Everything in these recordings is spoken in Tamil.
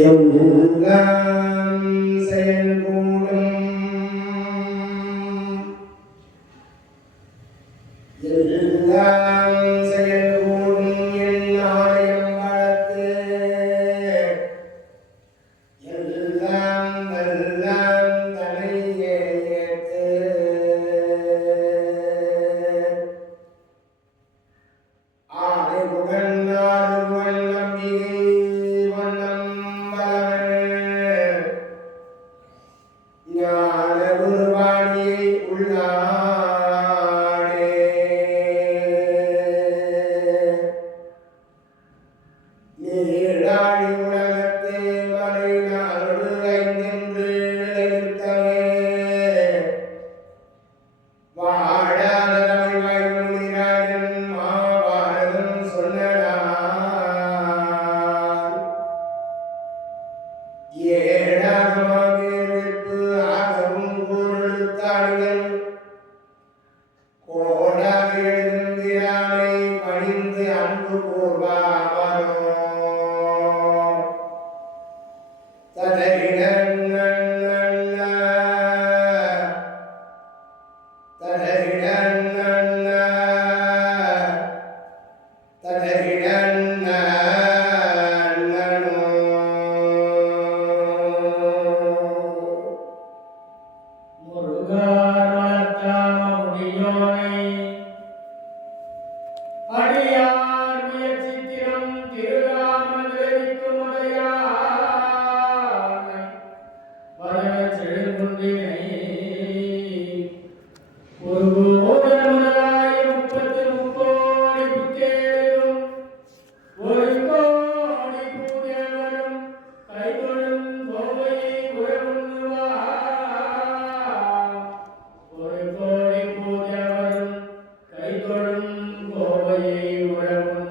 எல்லாம் செயல்கூடும் எல்லாம் செயல்கூடும் என்னாயம் வளர்த்து எல்லாம் வல்லாம் தலையே ஏற்று ஆனைமுகன் ஆறுவன் நம்பிகை ஞான குருவாணியை உள்ளாடே நீராடி உலகத்தே மலை நாடு ஐந்தென்று நிலைத்தவே வாழாதவை வாய்மொழிராஜன் மாபாரதம் சொன்னடான் ஏழாகமாக கோடாக எழுந்திரானை பணிந்து அன்பு கூர்வாமனோ ததரிடன் ததரிடன் ததரிடன் அடியார் முயற்சித்திரம் திருராமனிக்கும் உடையானை வரச் செழுங்குன்றினை ஒரு கோடமுதலாய 33 புத்தேரும் ஒரு கோடி பூதேவரும் கைதொழும் கோவையை உறவுண்ணுவார் ஒரு கோடி பூதேவரும் கைதொழும் கோவையை உறவு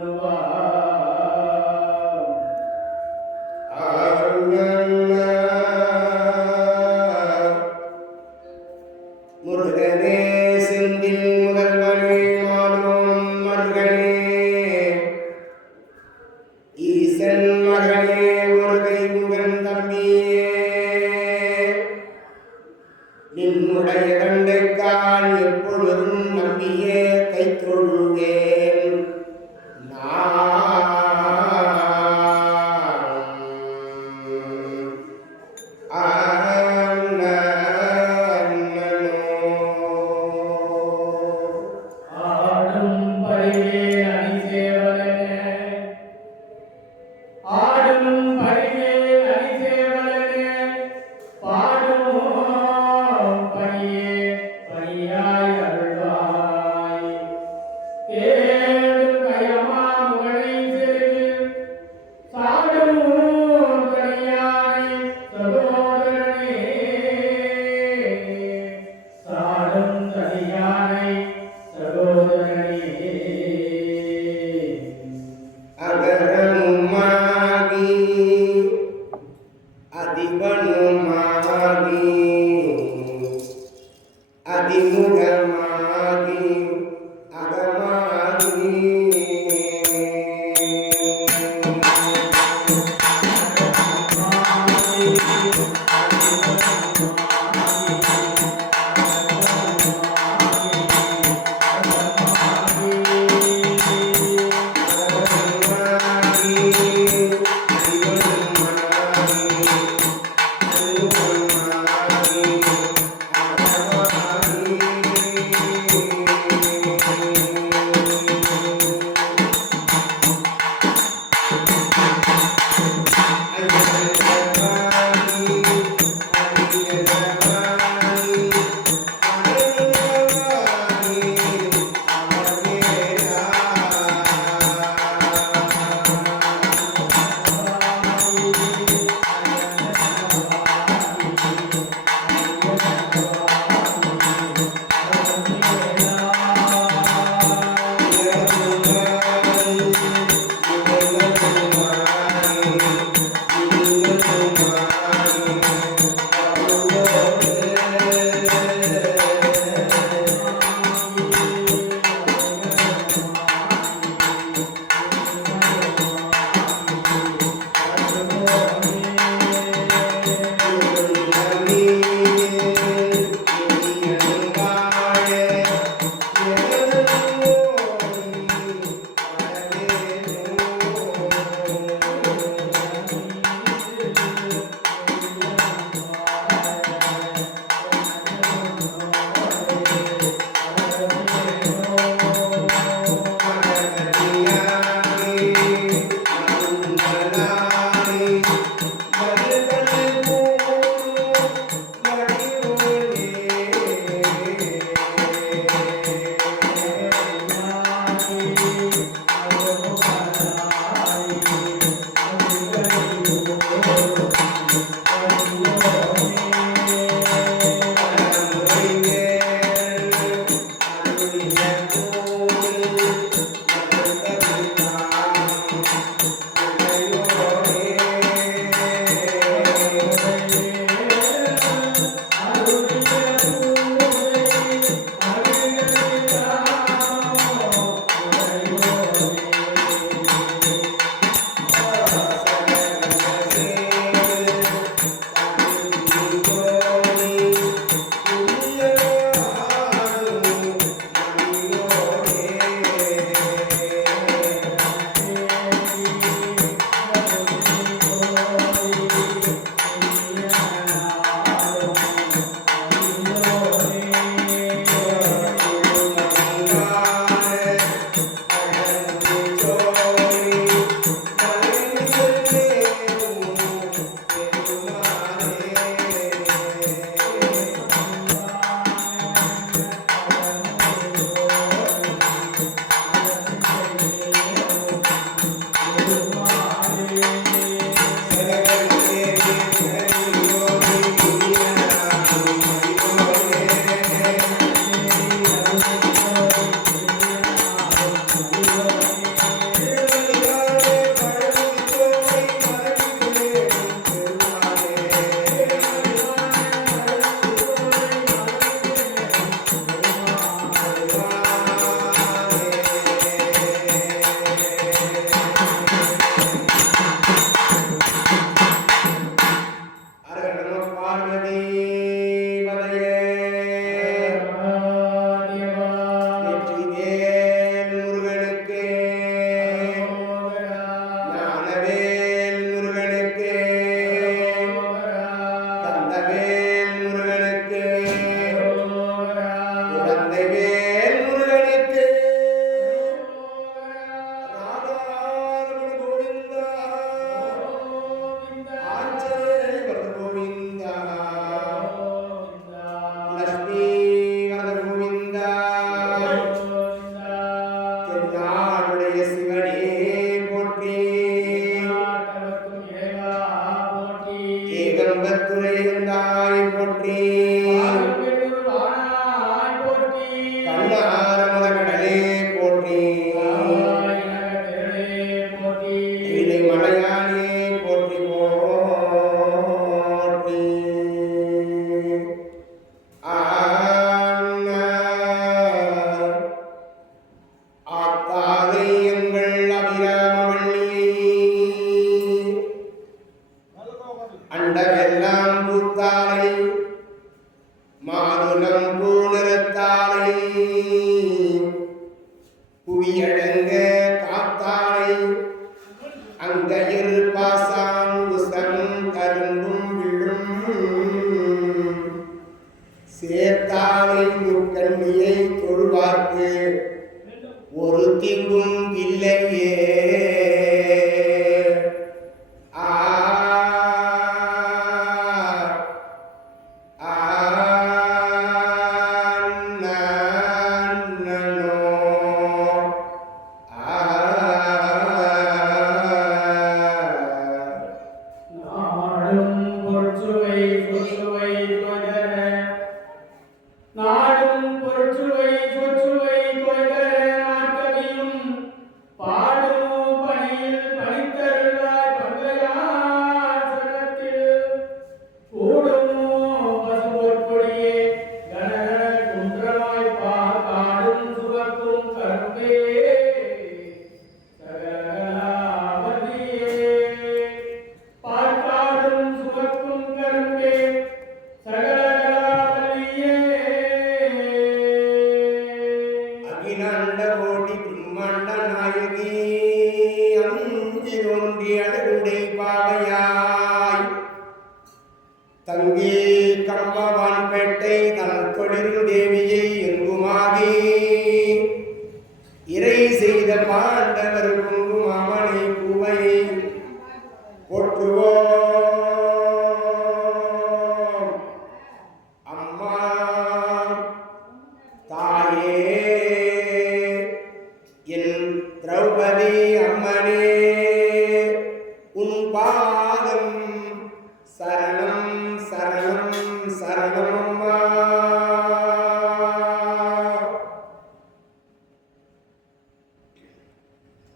என்னாளுடைய சிவனே போற்றி. நாட்டவர்க்கும் இறைவா போற்றி. ஏகம்பத்துரை எந்தாய் போற்றி. ஆகப்பெருள் வானாய் போற்றி. கண்ணாரமல கடலே போற்றி. ஆவாய் நகர் திரளே போற்றி. இலை மலையானே போற்றி போற்றி. ஆத்தாலை எங்கள் அபிராமவள்ளியை அண்டமெல்லாம் பூத்தாலை மாதுளம் பூநிறத்தாலை புவியடங்க காத்தாலை அங்கையில் பாசான் உசம் கரும்பும் விழும் சேர்த்தாலை முக்கண்ணியை தொழுவார்க்கு ஒரு தீங்கும் இல்லையே. நாடும் பொருட்சுவை சொற்சுவை கொய்தர. நாடும் பொருட்சுவை சொற்சுவை கொய்தர நாட்கவியும் பாடும் பணியில் பணித்தருளாய் பங்கையார் சடத்தில் கூடுமோ பசும்பொற்கொடியே கனகன குன்றமாய் காடும் சுவர்க்கும் கரும்பே சகலகலாவதியே. பார்க்காடும் சுவர்க்கும் கரும்பே சகலகலாவதியே. அகிலாண்ட கோடி பிரம்மாண்ட நாயகி அஞ்சி ஒன்றி அழகுடை பாவையாய் தங்கி கம்பவான் பேட்டை தன் தொழில் தேவியை எங்குமாகி இறை செய்த பாண்டவர் குங்கும் அவனை பூவையை போற்றுவோம். அம்மா தாயே என் திரௌபதி அம்மனே உன் பாதம் சரணம் சரணம் சரணம் அம்மா.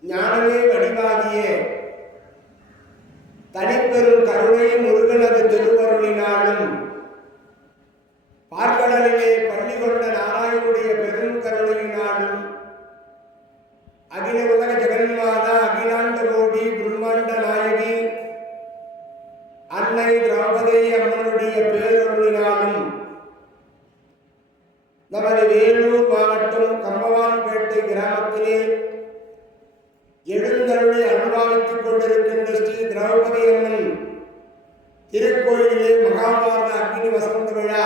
ஞானமே வடிவாகிய தனிப்பெரும் கருணை முருகனது திருவருளினாலும் பார்க்கடலிலே பள்ளி கொண்ட நாராயணுடைய பெரும் கருணையினாலும் அகில உலக ஜெகன்மாதா அகிலாண்ட கோடி பிரம்மாண்ட நாயகி அன்னை திரௌபதி அம்மனுடைய பேரருளினாலும் நமது வேலூர் மாவட்டம் கம்பவான்பேட்டை கிராமத்திலே எழுந்தருளி அனுபவித்துக் கொண்டிருக்கின்ற ஸ்ரீ திரௌபதி அம்மன் திருக்கோயிலே மகாபாரத அக்னி வசந்த விழா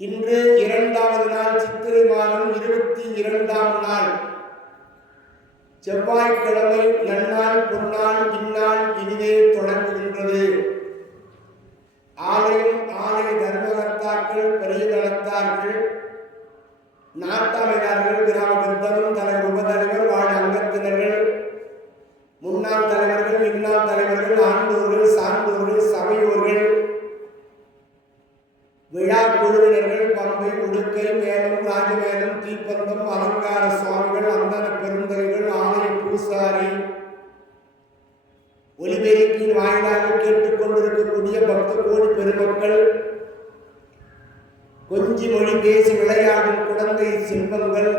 இன்று 2வது நாள் சித்திரை மாதம் 22ஆம் நாள் செவ்வாய்க்கிழமை நன்னாள் பொன்னாள் இந்நாள் இனிதே தொடங்குகின்றது. ஆலய தர்மகர்த்தாக்கள் பெரிய தளத்தார்கள் நாட்டமையார்கள் கிராம பெருந்தரும் தலைவர் உபதலைவர் வார்டு அங்கத்தினர்கள் முன்னாள் தலைவர்கள் இந்நாள் தலைவர்கள் ஆண்டோர்கள் சான்றோர்கள் சபையோர்கள் விழா குழுவினர்கள் பம்பை உடுக்கை மேலும் ராஜமேலம் தீப்பந்தம் அலங்கார சுவாமிகள் அந்தன பெருந்தகைகள் ஆலய பூசாரி ஒலிபெருக்கின் வாயிலாக கேட்டுக்கொண்டிருக்கக்கூடிய பக்த கோடி பெருமக்கள் கொஞ்சி மொழி பேசி விளையாடும் குழந்தை செல்வங்கள்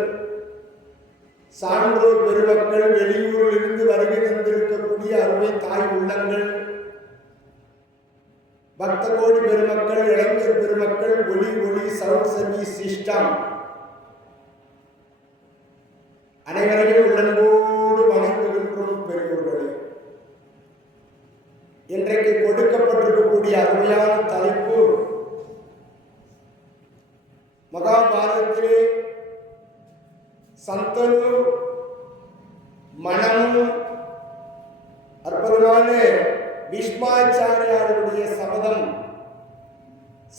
சான்றோர் பெருமக்கள் வெளியூரில் இருந்து வருகை தந்திருக்கக்கூடிய அருமை தாய் உள்ளங்கள் பக்த கோடி பெருமக்கள் இளைஞர் பெருமக்கள் ஒளி சவுண்ட் சர்வீஸ் சிஸ்டம் அனைவரையும் உள்ளன்போடு வணங்குகின்றோம் பெரியோர்களே. இன்றைக்கு கொடுக்கப்பட்டிருக்கக்கூடிய அருமையான தலைப்பு மகாபாரதத்திலே சந்தனு மனமும் அற்புதமான பீஷ்மாச்சாரியாருடைய சபதம்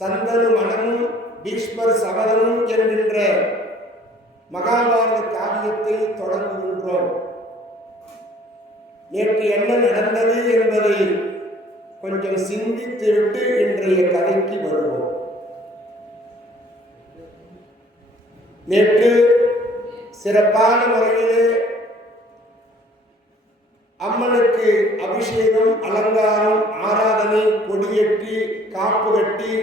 சந்தனு மனமும் பீஷ்மர் சபதமும் என்கின்ற மகாபாரத காவியத்தை தொடங்குகின்றோம். நேற்று என்ன நடந்தது என்பதை கொஞ்சம் சிந்தித்துவிட்டு இன்றைய கதைக்கு வருவோம். நேற்று சிறப்பான முறையிலே அம்மனுக்கு அபிஷேகம், அலங்காரம், ஆராதனை, கொடியேற்றி, காப்பு கட்டி,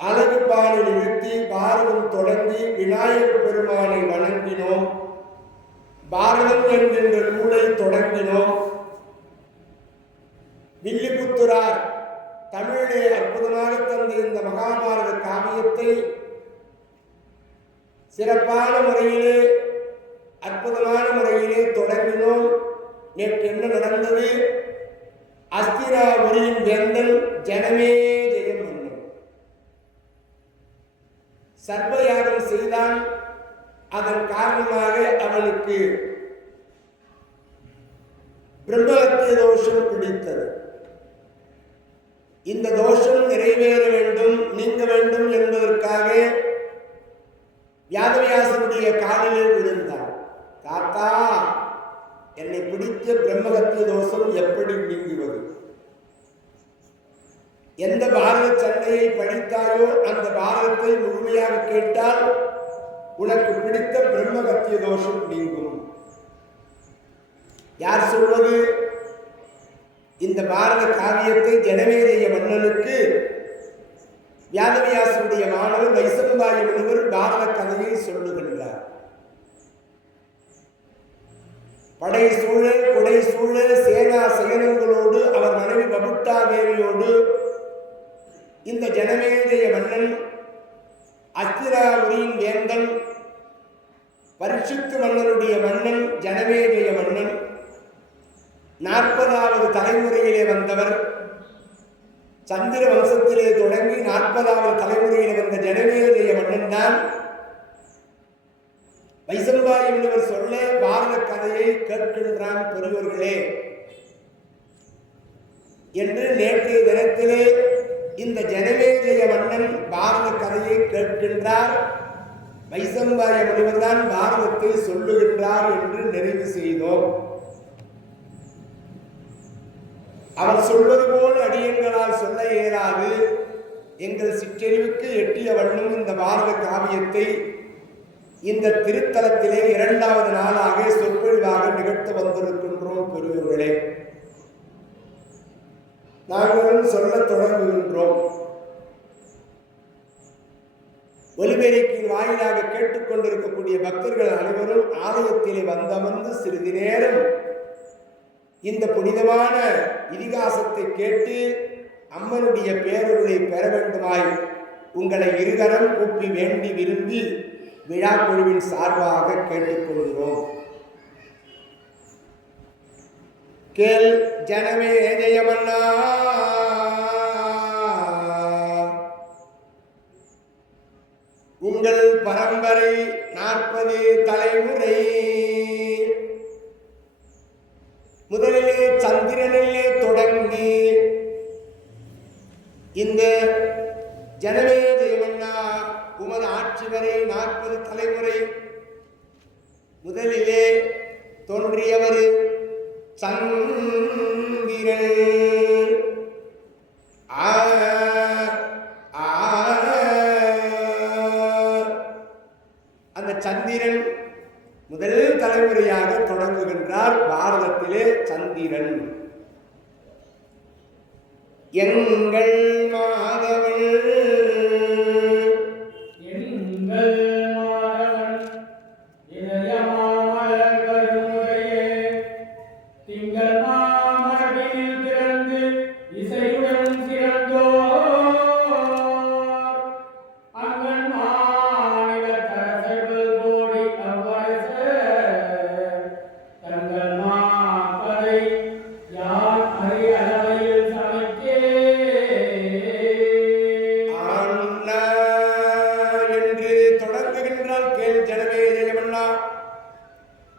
அழகு பானை நிறுத்தி பாரதம் தொடங்கி விநாயகர் பெருமானை வணங்கினோம். பாரதம் என்கின்ற நூலை தொடங்கினோம். வில்லிபுத்தூரார் தமிழிலே அற்புதமாக தந்த இந்த மகாபாரத காவியத்தை சிறப்பான முறையிலே, அற்புதமான முறையிலே தொடங்கினோம். நேற்று என்ன நடந்தது? அஸ்தினாபுரியின் வேந்தன் ஜனமே ஜெயம் மன்னன் சர்வயாகம் செய்தான். அதன் காரணமாக அவனுக்கு பிரம்மஹத்திய தோஷம் பிடித்தது. இந்த தோஷம் நிறைவேற வேண்டும், நீங்க வேண்டும் என்பதற்காக யாதவியாசனுடைய காலிலே விழுந்தார். தாத்தா, என்னை பிடித்த பிரம்மஹத்திய தோஷம் எப்படி நீங்குவது? எந்த பாரத சண்டையை படித்தாயோ அந்த பாரதத்தை முழுமையாக கேட்டால் உனக்கு பிடித்த பிரம்மஹத்திய தோஷம் நீங்கும். யார் சொல்வது? இந்த பாரத காவியத்தை ஜனமேஜய மன்னனுக்கு வியாதவியாசனுடைய மாணவர் வைசம்பாயி முனிவர் பாரத கதையை சொல்லுகின்றார். படை சூழ, கொடை சூழ, சேனா சேனங்களோடு அவர் மனைவி பபுட்டா தேவியோடு இந்த ஜனமேஜய மன்னன், அஸ்தினாபுரியின் வேந்தன், பரீட்சித்து மன்னனுடைய மன்னன் ஜனமேஜய மன்னன், 40வது தலைமுறையிலே வந்தவர். சந்திர வம்சத்திலே தொடங்கி 40வது தலைமுறையிலே வந்த ஜனமேஜய மன்னன் தான் வைசம்பாயி முனிவர் சொல்ல பாரத கதையை கேட்கின்றான் பெரியவர்களே என்று நேற்றைய தினத்திலே இந்த ஜனமேஜய மன்னன் பாரத கதையை கேட்கின்றார். வைசம்பாயி முனிவர் தான் பாரதத்தை சொல்லுகின்றார் என்று நிறைவு செய்தோம். அவர் சொல்வது போல் அடியங்களால் சொல்ல இயலாது. எங்கள் சிற்றறிவுக்கு எட்டிய வண்ணம் இந்த பாரத காவியத்தை இந்த திருத்தலத்திலே 2வது நாளாக சொற்பொழிவாக நிகழ்த்த வந்திருக்கின்றோம். பெரியவர்களே, நாங்களும் சொல்ல தொடங்குகின்றோம். ஒலிபெருக்கின் வாயிலாக கேட்டுக்கொண்டிருக்கக்கூடிய பக்தர்கள் அனைவரும் ஆலயத்திலே வந்தமர்ந்து சிறிது நேரம் இந்த புனிதமான இதிகாசத்தை கேட்டு அம்மனுடைய பேரொருளை பெற வேண்டுமாய் உங்களை இருகரம் கூப்பி வேண்டி விரும்பி விழா குழுவின் சார்பாக கேட்டுக்கொள்கிறோம். கேள் ஜனமே ஜெயமன்னா, உங்கள் பரம்பரை 40 தலைமுறை. முதலிலே சந்திரனிலே தொடங்கி இந்த ஜனமே ஜெயமன்னா உமது ஆட்சி வரை 40 தலைமுறை. முதலிலே தோன்றியவர் சந்திரன். அந்த சந்திரன் முதல் தலைமுறையாக தொடங்குகின்றார். பாரதத்திலே சந்திரன் எங்கள் மாதவன்,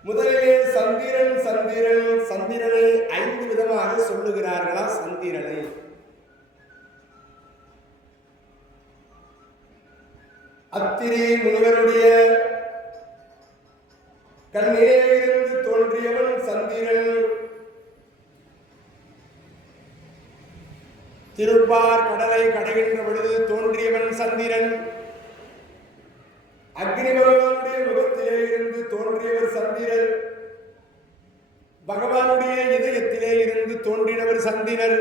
முதலிலே சந்திரன் சந்திரன் சந்திரனை 5 விதமாக சொல்லுகிறார்களா? சந்திரனை அத்திரி முனிவருடைய கண்ணிலே இருந்து தோன்றியவன் சந்திரன். திருப்பார் கடலை கடைகின்ற பொழுது தோன்றியவன் சந்திரன். அக்னி பகவானுடைய முகத்திலே இருந்து தோன்றியவர் சந்திரன். பகவானுடைய இதயத்திலே இருந்து தோன்றினவர் சந்திரன்.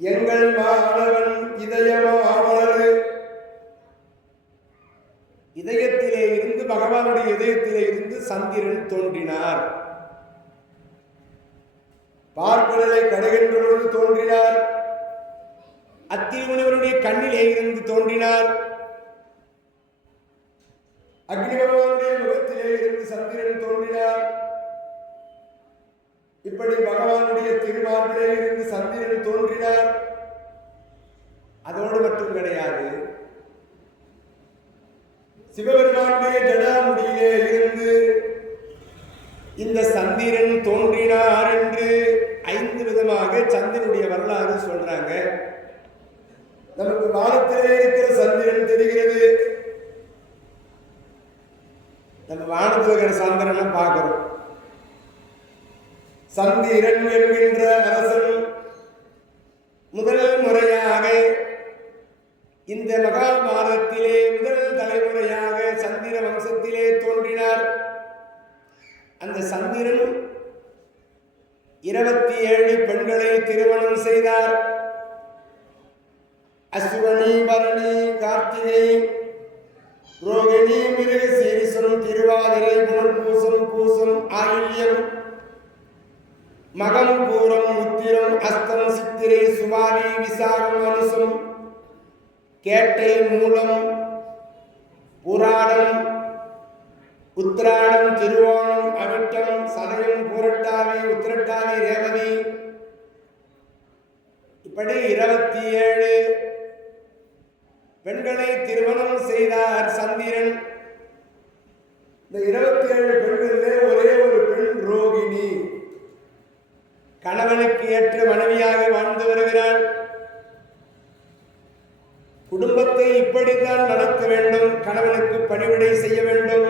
எங்கள் மாணவன் இதயமாவலரு. இதயத்திலே இருந்து பகவானுடைய இதயத்திலே இருந்து சந்திரன் தோன்றினார். பார்க்கடலை கடைகின்ற பொழுது தோன்றினார். அத்திமுனிவருடைய கண்ணிலே இருந்து தோன்றினார். அக்னி பகவானுடைய முகத்திலே இருந்து சந்திரன் தோன்றினார். இப்படி பகவானுடைய திருமார்பிலே இருந்து சந்திரன் தோன்றினார். அதோடு மட்டும் கிடையாது, சிவபெருமானுடைய ஜடாமுடியிலே இருந்து இந்த சந்திரன் தோன்றினார் என்று 5 விதமாக சந்திரனுடைய வரலாறு சொல்றாங்க. நமக்கு வானத்திலே இருக்கிற சந்திரன் தெரிகிறது. நம்ம வானத்தில் இருக்கிற சந்திரனை பார்க்கிறோம். சந்திரன் என்கின்ற அரசன் முதல் முறையாக இந்த மகாபாரதத்திலே முதல் தலைமுறையாக சந்திர வம்சத்திலே தோன்றினார். அந்த சந்திரன் 27 பெண்களை திருமணம் செய்தார். அஸ்வினி, பரணி, கார்த்திகை, ரோகிணி, மிருகசீரிசம், திருவாதிரை, புனர்பூசம், பூசம், ஆயில்யம், மகம், பூரம், உத்திரம், அஸ்தம், சித்திரை, சுவாதி, விசாகம், அனுசம், கேட்டை, மூலம், புராடம், உத்திராடம், திருவோணம், அவிட்டம், சதயம், பூரட்டாதி, உத்திரட்டாதி, ரேவதி, இப்படி 27 பெண்களை திருமணம் செய்தார் சந்திரன். இந்த 27 பெண்களிலே ஒரே ஒரு பெண் ரோகிணி கணவனுக்கு ஏற்ற மனைவியாக வாழ்ந்து வருகிறாள். குடும்பத்தை இப்படித்தான் நடத்த வேண்டும். கணவனுக்கு பணிவிடை செய்ய வேண்டும்.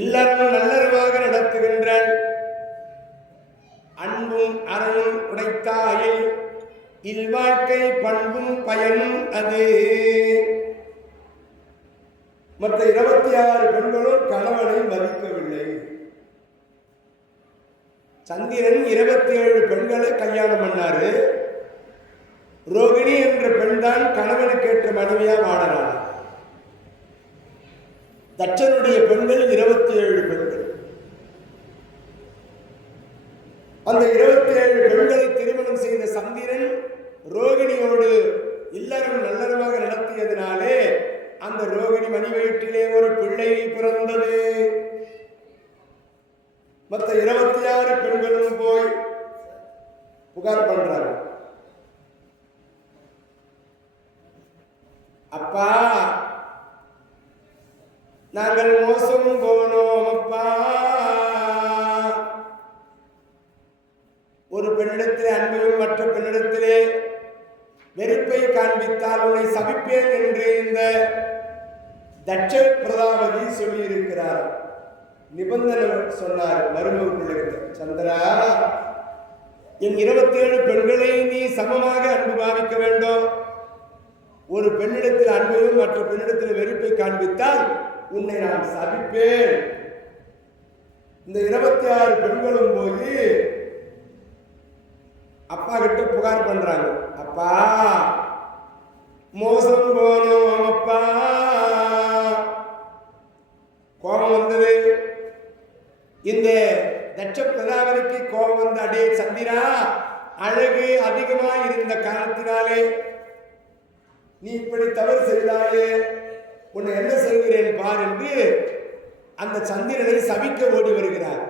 இல்லறம் நல்லறவாக நடத்துகின்றாள். அன்பும் அறனும் உடைத்தாயில் இல்வாழ்க்கை பண்பும் பயனும் அது. மற்ற 26 பெண்களும் கணவனை மதிக்கவில்லை. சந்திரன் 27 பெண்களை கல்யாணம் பண்ணாரு. ரோகிணி என்ற பெண் தான் கணவனுக்கு ஏற்ற மனைவியா வாழறாள். தட்சனுடைய பெண்கள் 27 பெண்கள். அந்த 27 பெண்களை திருமணம் செய்த சந்திரன் ரோகிணியோடு இல்லறம் நல்லறமாக நடத்தியதினாலே அந்த ரோகிணி மணி வயிற்றிலே ஒரு பிள்ளை பிறந்தது. மற்ற 26 பெண்களும் போய் புகார் பண்றாங்க. அப்பா, நாங்கள் மோசம் போனோம் அப்பா. ஒரு பெண்ணிடத்திலே அன்பையும் மற்ற பெண்ணிடத்திலே வெறுப்பை காண்பித்தால் உன்னை சபிப்பேன் என்று இந்த தட்ச பிரதாபதி சொல்லி இருக்கிறார். நிபந்தனை சொன்னார் மருமகளுக்கு, சந்திரா, என் 27 பெண்களை நீ சமமாக அன்பு பாவிக்க வேண்டும். ஒரு பெண்ணிடத்தில் அன்பையும் மற்ற பெண்ணிடத்தில் வெறுப்பை காண்பித்தால் உன்னை நான் சபிப்பேன். இந்த 26 பெண்களும் போய் அப்பா கிட்ட புகார் பண்றாங்க. அப்பா, மோசம் போனோம் அப்பா. கோபம் வந்தது. இந்த தட்ச பிரதாபதிக்கு கோபம் வந்த, அடே சந்திரா, அழகு அதிகமாக இருந்த காரணத்தினாலே நீ இப்படி தவறு செய்தாயே, உன்னை என்ன செய்கிறேன் பார் என்று அந்த சந்திரனை சபிக்க ஓடி வருகிறார்.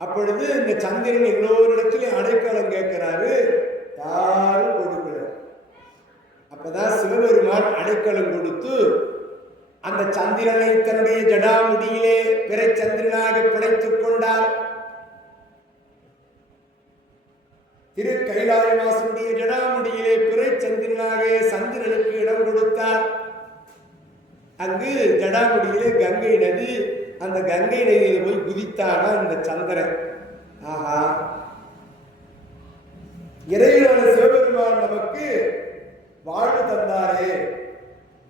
அப்பொழுது இந்த சந்திரன் எல்லோரிடத்திலும் அடைக்கலம் கேட்கிறாரு, யாரும் கொடுக்கல. அப்பதான் சிவபெருமான் அடைக்கலம் கொடுத்து அந்த சந்திரனை தன்னுடைய ஜடாமுடியிலே பிறை சந்திரனாக பிழைத்துக் கொண்டார். திரு கைலாயவாசனுடைய ஜடாமுடியிலே பிறை சந்திரனாக சந்திரனுக்கு இடம் கொடுத்தார். அங்கு ஜடாமுடியிலே கங்கை நதி, அந்த கங்கை நதியில் போய் குதித்தானா இந்த சந்திரன். ஆஹா, இறைவனான சிவபெருமான் நமக்கு வாழ்வு தந்தாரே,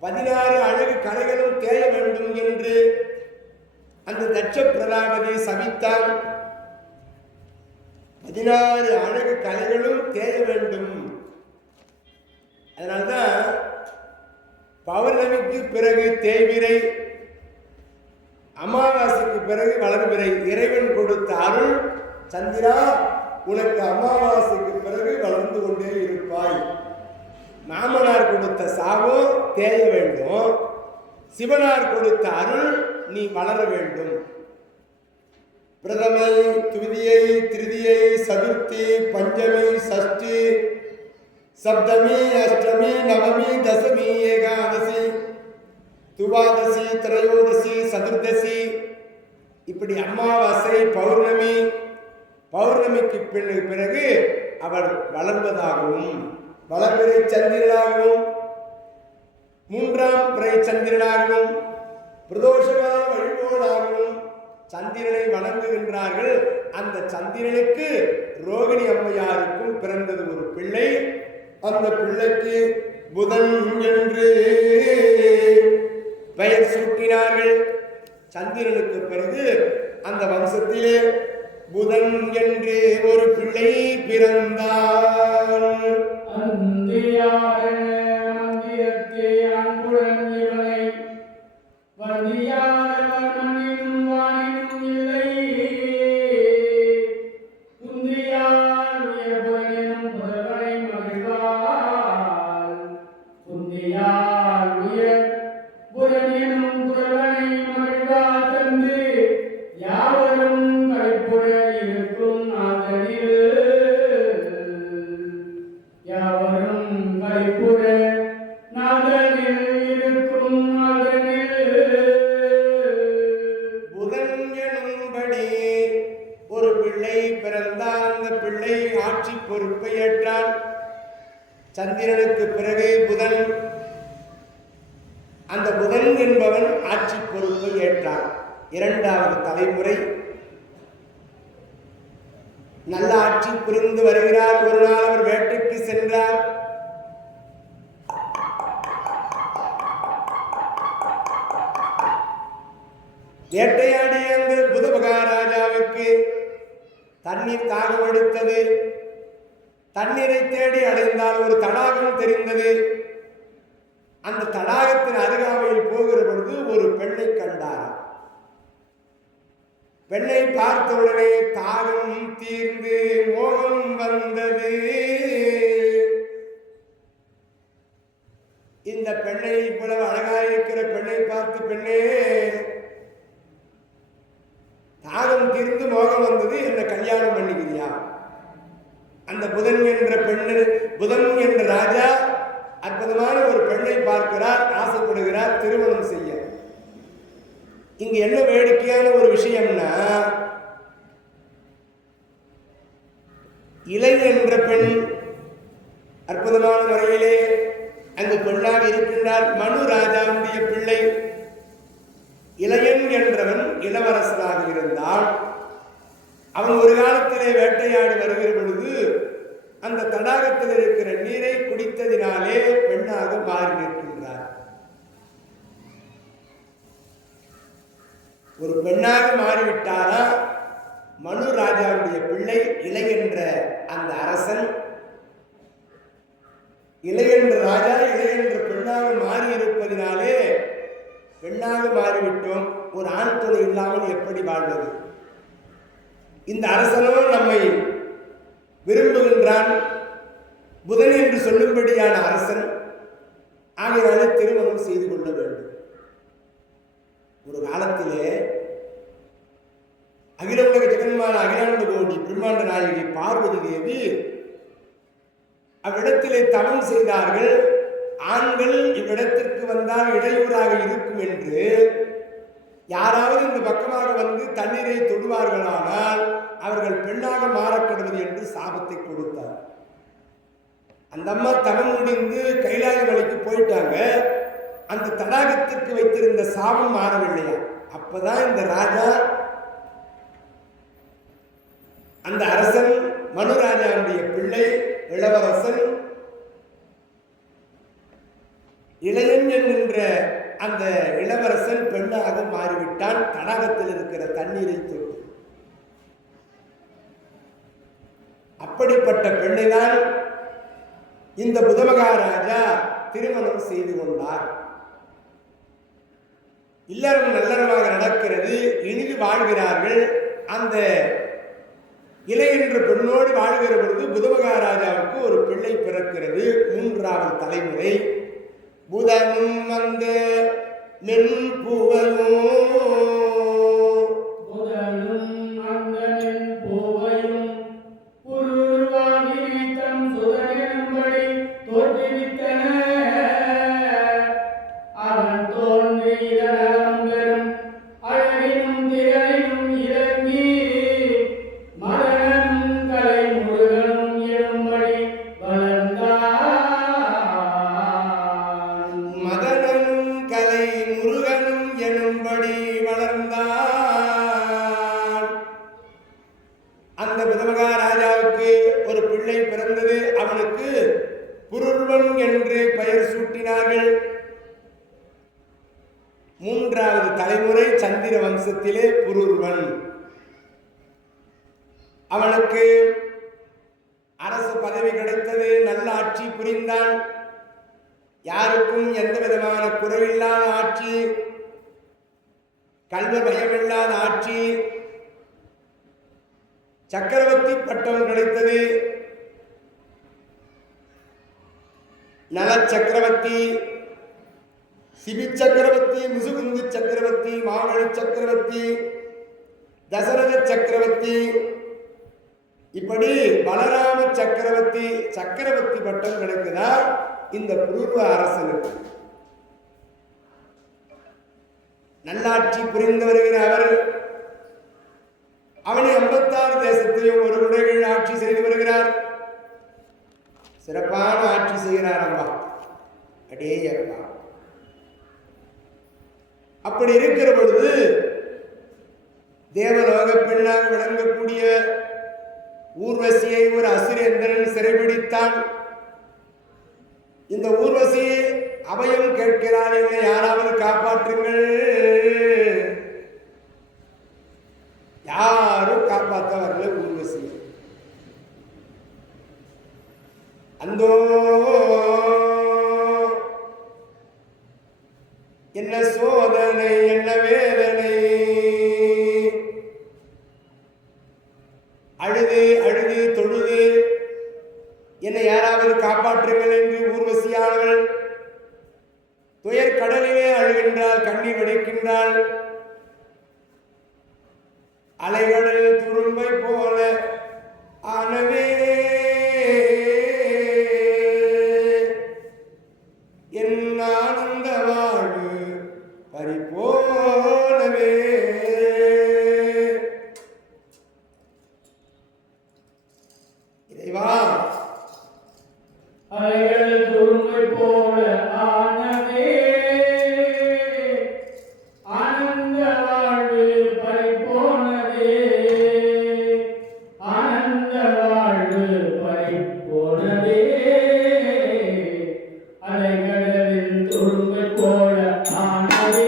16 அழகு கலைகளும் தேய வேண்டும் என்று அந்த தட்ச பிரதாபதி சபித்தான். 16 அழகு கலைகளும் தேய வேண்டும். அதனால்தான் பௌர்ணமிக்கு பிறகு தேய்பிறை, அமாவாசைக்கு பிறகு வளர்பிறை. இறைவன் கொடுத்த அருள், சந்திரா உனக்கு அமாவாசைக்கு பிறகு வளர்ந்து கொண்டே இருப்பாய். மாமனார் கொடுத்த சாவோ தேய வேண்டும், சிவனார் கொடுத்த அருள் நீ வளர வேண்டும். பிரதமை, துவிதியை, திருதியை, சதுர்த்தி, பஞ்சமி, சஷ்டி, சப்தமி, அஷ்டமி, நவமி, தசமி, ஏகாதசி, துவாதசி, திரையோதசி, சதுர்தசி, இப்படி அமாவாசை, பௌர்ணமி, பௌர்ணமிக்கு பிறகு அவர் வளர்வதாகவும், வளர்பிறை சந்திரனாகவும், 3ஆம் பிறை சந்திரனாகவும், பிரதோஷகால வழிபோடாகவும் சந்திரனை வணங்குகின்றார்கள். அந்த சந்திரனுக்கு ரோகிணி அம்மையாருக்கும் பிறந்தது ஒரு பிள்ளை. அந்த பிள்ளைக்கு புதன் என்று பெயர் சூட்டினார்கள். சந்திரனுக்கு பிறகு அந்த வம்சத்திலே புதன் என்று ஒரு பிள்ளை பிறந்தார். பொறுப்பை ஏற்றான். சந்திரனுக்கு பிறகு புதன், அந்த புதன் என்பவன் ஆட்சி பொறுப்பை ஏற்றான். 2வது தலைமுறை நல்ல ஆட்சி புரிந்து வருகிறார். ஒரு நாள் அவர் வேட்டைக்கு சென்றார். வேட்டையாடிய அந்த புத மகாராஜாவுக்கு தண்ணீர் தாகம் எடுத்தது. தண்ணீரை தேடி அடைந்தால் ஒரு தடாகம் தெரிந்தது. அந்த தடாகத்தின் அருகாமையில் போகிற பொழுது ஒரு பெண்ணை கண்டார். பெண்ணை பார்த்தவுடனே தாகம் தீர்ந்து மோகம் வந்தது. இந்த பெண்ணை, இவ்வளவு அழகாயிருக்கிற பெண்ணை பார்த்து, பெண்ணே தாகம் தீர்ந்து மோகம் வந்தது, என்ன கல்யாணம் பண்ணிக்கிறியா? அந்த புதன் என்ற பெண்ணு, புதன் என்ற ராஜா அற்புதமான ஒரு பெண்ணை பார்க்கிறார், ஆசைப்படுகிறார் திருமணம் செய்ய. இங்கு என்ன வேடிக்கையான ஒரு விஷயம்னா, இலை என்ற பெண் அற்புதமான முறையிலே அங்கு பெண்ணாக இருக்கின்றார். மனு ராஜாவுடைய பிள்ளை. இளையன் என்றவன் இளவரசனாக இருந்தான். அவன் ஒரு காலத்திலே வேட்டையாடி வருகிற பொழுது அந்த தடாகத்தில் இருக்கிற நீரை குடித்ததினாலே பெண்ணாக மாறி நிற்கின்றார். ஒரு பெண்ணாக மாறிவிட்டாரா மனு ராஜாவுடைய பிள்ளை. இலை என்ற அந்த அரசன், இலை என்ற ராஜா இலை என்ற பெண்ணாக மாறி இருப்பதினாலே பெண்ணாக மாறிவிட்டோம், ஒரு ஆண் துணை இல்லாமல் எப்படி வாழ்வது? இந்த அரசனோ நம்மை விரும்புகின்றான், புதன் என்று சொல்லும்படியான அரசன். ஆகையாலே திருமணம் செய்து கொள்ள வேண்டும். ஒரு காலத்திலே அகில உலக ஜெகன்மாத அகிலாண்ட கோடி பிரம்மாண்ட நாயகி பார்வதி தேவி அவ்விடத்திலே தவம் செய்தார்கள். ஆண்கள் இவ்விடத்திற்கு வந்தால் இடையூறாக இருக்கும் என்று யாராவது இந்த பக்கமாக வந்து தண்ணீரை தொடுவார்களானால் அவர்கள் பெண்ணாக மாறப்படுவது என்று சாபத்தை கொடுத்தார். அந்த அம்மா தவம் முடிந்து கைலாய மலைக்கு போயிட்டாங்க. அந்த தடாகத்திற்கு வைத்திருந்த சாபம் மாறவில்லையா? அப்பதான் இந்த ராஜா, அந்த அரசன் மனுராஜாவுடைய பிள்ளை இளவரசன் இளையன் என்கின்ற அந்த இளவரசன் பெண்ணாக மாறிவிட்டான். தடாகத்தில் இருக்கிற தண்ணீரை தொட்டு அப்படிப்பட்ட பெண்ணைதான் இந்த புதமகாராஜா திருமணம் செய்து கொண்டார். இல்லறம் நல்லறமாக நடக்கிறது, இனிது வாழ்கிறார்கள். அந்த இலை என்ற பெண்ணோடு வாழ்கிற பொழுது புதமகாராஜாவுக்கு ஒரு பிள்ளை பிறக்கிறது. மூன்றாவது தலைமுறை. புதனும் வந்த மென்புவலும் மூன்றாவது தலைமுறை சந்திர வம்சத்திலே புருர்வன். அவனுக்கு அரசு பதவி கிடைத்தது, நல்ல ஆட்சி புரிந்தான். யாருக்கும் எந்த விதமான குறைவில்லாத ஆட்சி, கல்வி பயமில்லாத ஆட்சி. சக்கரவர்த்தி பட்டம் கிடைத்தது. நல சக்கரவர்த்தி, சிபி சக்கரவர்த்தி, முசுகுந்து சக்கரவர்த்தி, மாமழ சக்கரவர்த்தி, தசரத சக்கரவர்த்தி, இப்படி பலராம சக்கரவர்த்தி சக்கரவர்த்தி பட்டம் கிடைக்குதா இந்த பூர்வ அரசனுக்கு. நல்லாட்சி புரிந்து வருகிற அவர் அவனை 56 தேசத்தையும் ஒரு குடைகள் ஆட்சி செய்து வருகிறார். சிறப்பான ஆட்சி செய்கிறார் அம்மா. அடே அப்பா. அப்படி இருக்கிற பொழுது தேவலோக பெண்ணாக விளங்கக்கூடிய ஊர்வசியை ஒரு அசுரேந்திரன் சிறைபிடித்தான். இந்த ஊர்வசி அபயம் கேட்கிறார், என்னை யாராவது காப்பாற்றுங்கள். யாரும் காப்பாற்ற வரல ஊர்வசி. அந்தோ என்ன சோதனை, என்ன வேதனை. அழுது அழுது தொழுது என்னை யாராவது காப்பாற்றுங்கள் என்று ஊர்வசியானவள் துயர் கடலிலே அழுகின்றாள், கண்ணீர் வடிக்கின்றாள். அலைகளில் துரும்பை போல ஆனவே என் ஆனந்த வாழ்வு பறிபோனவே. இறைவா, அலைகள் துரும்பை போல ஆனவே ஆனந்த வாழ்வு பறிபோனதே, ஆனந்த வாழ்வு பறிபோனதே. அலைகளில் துரும்பை போல ஆனவே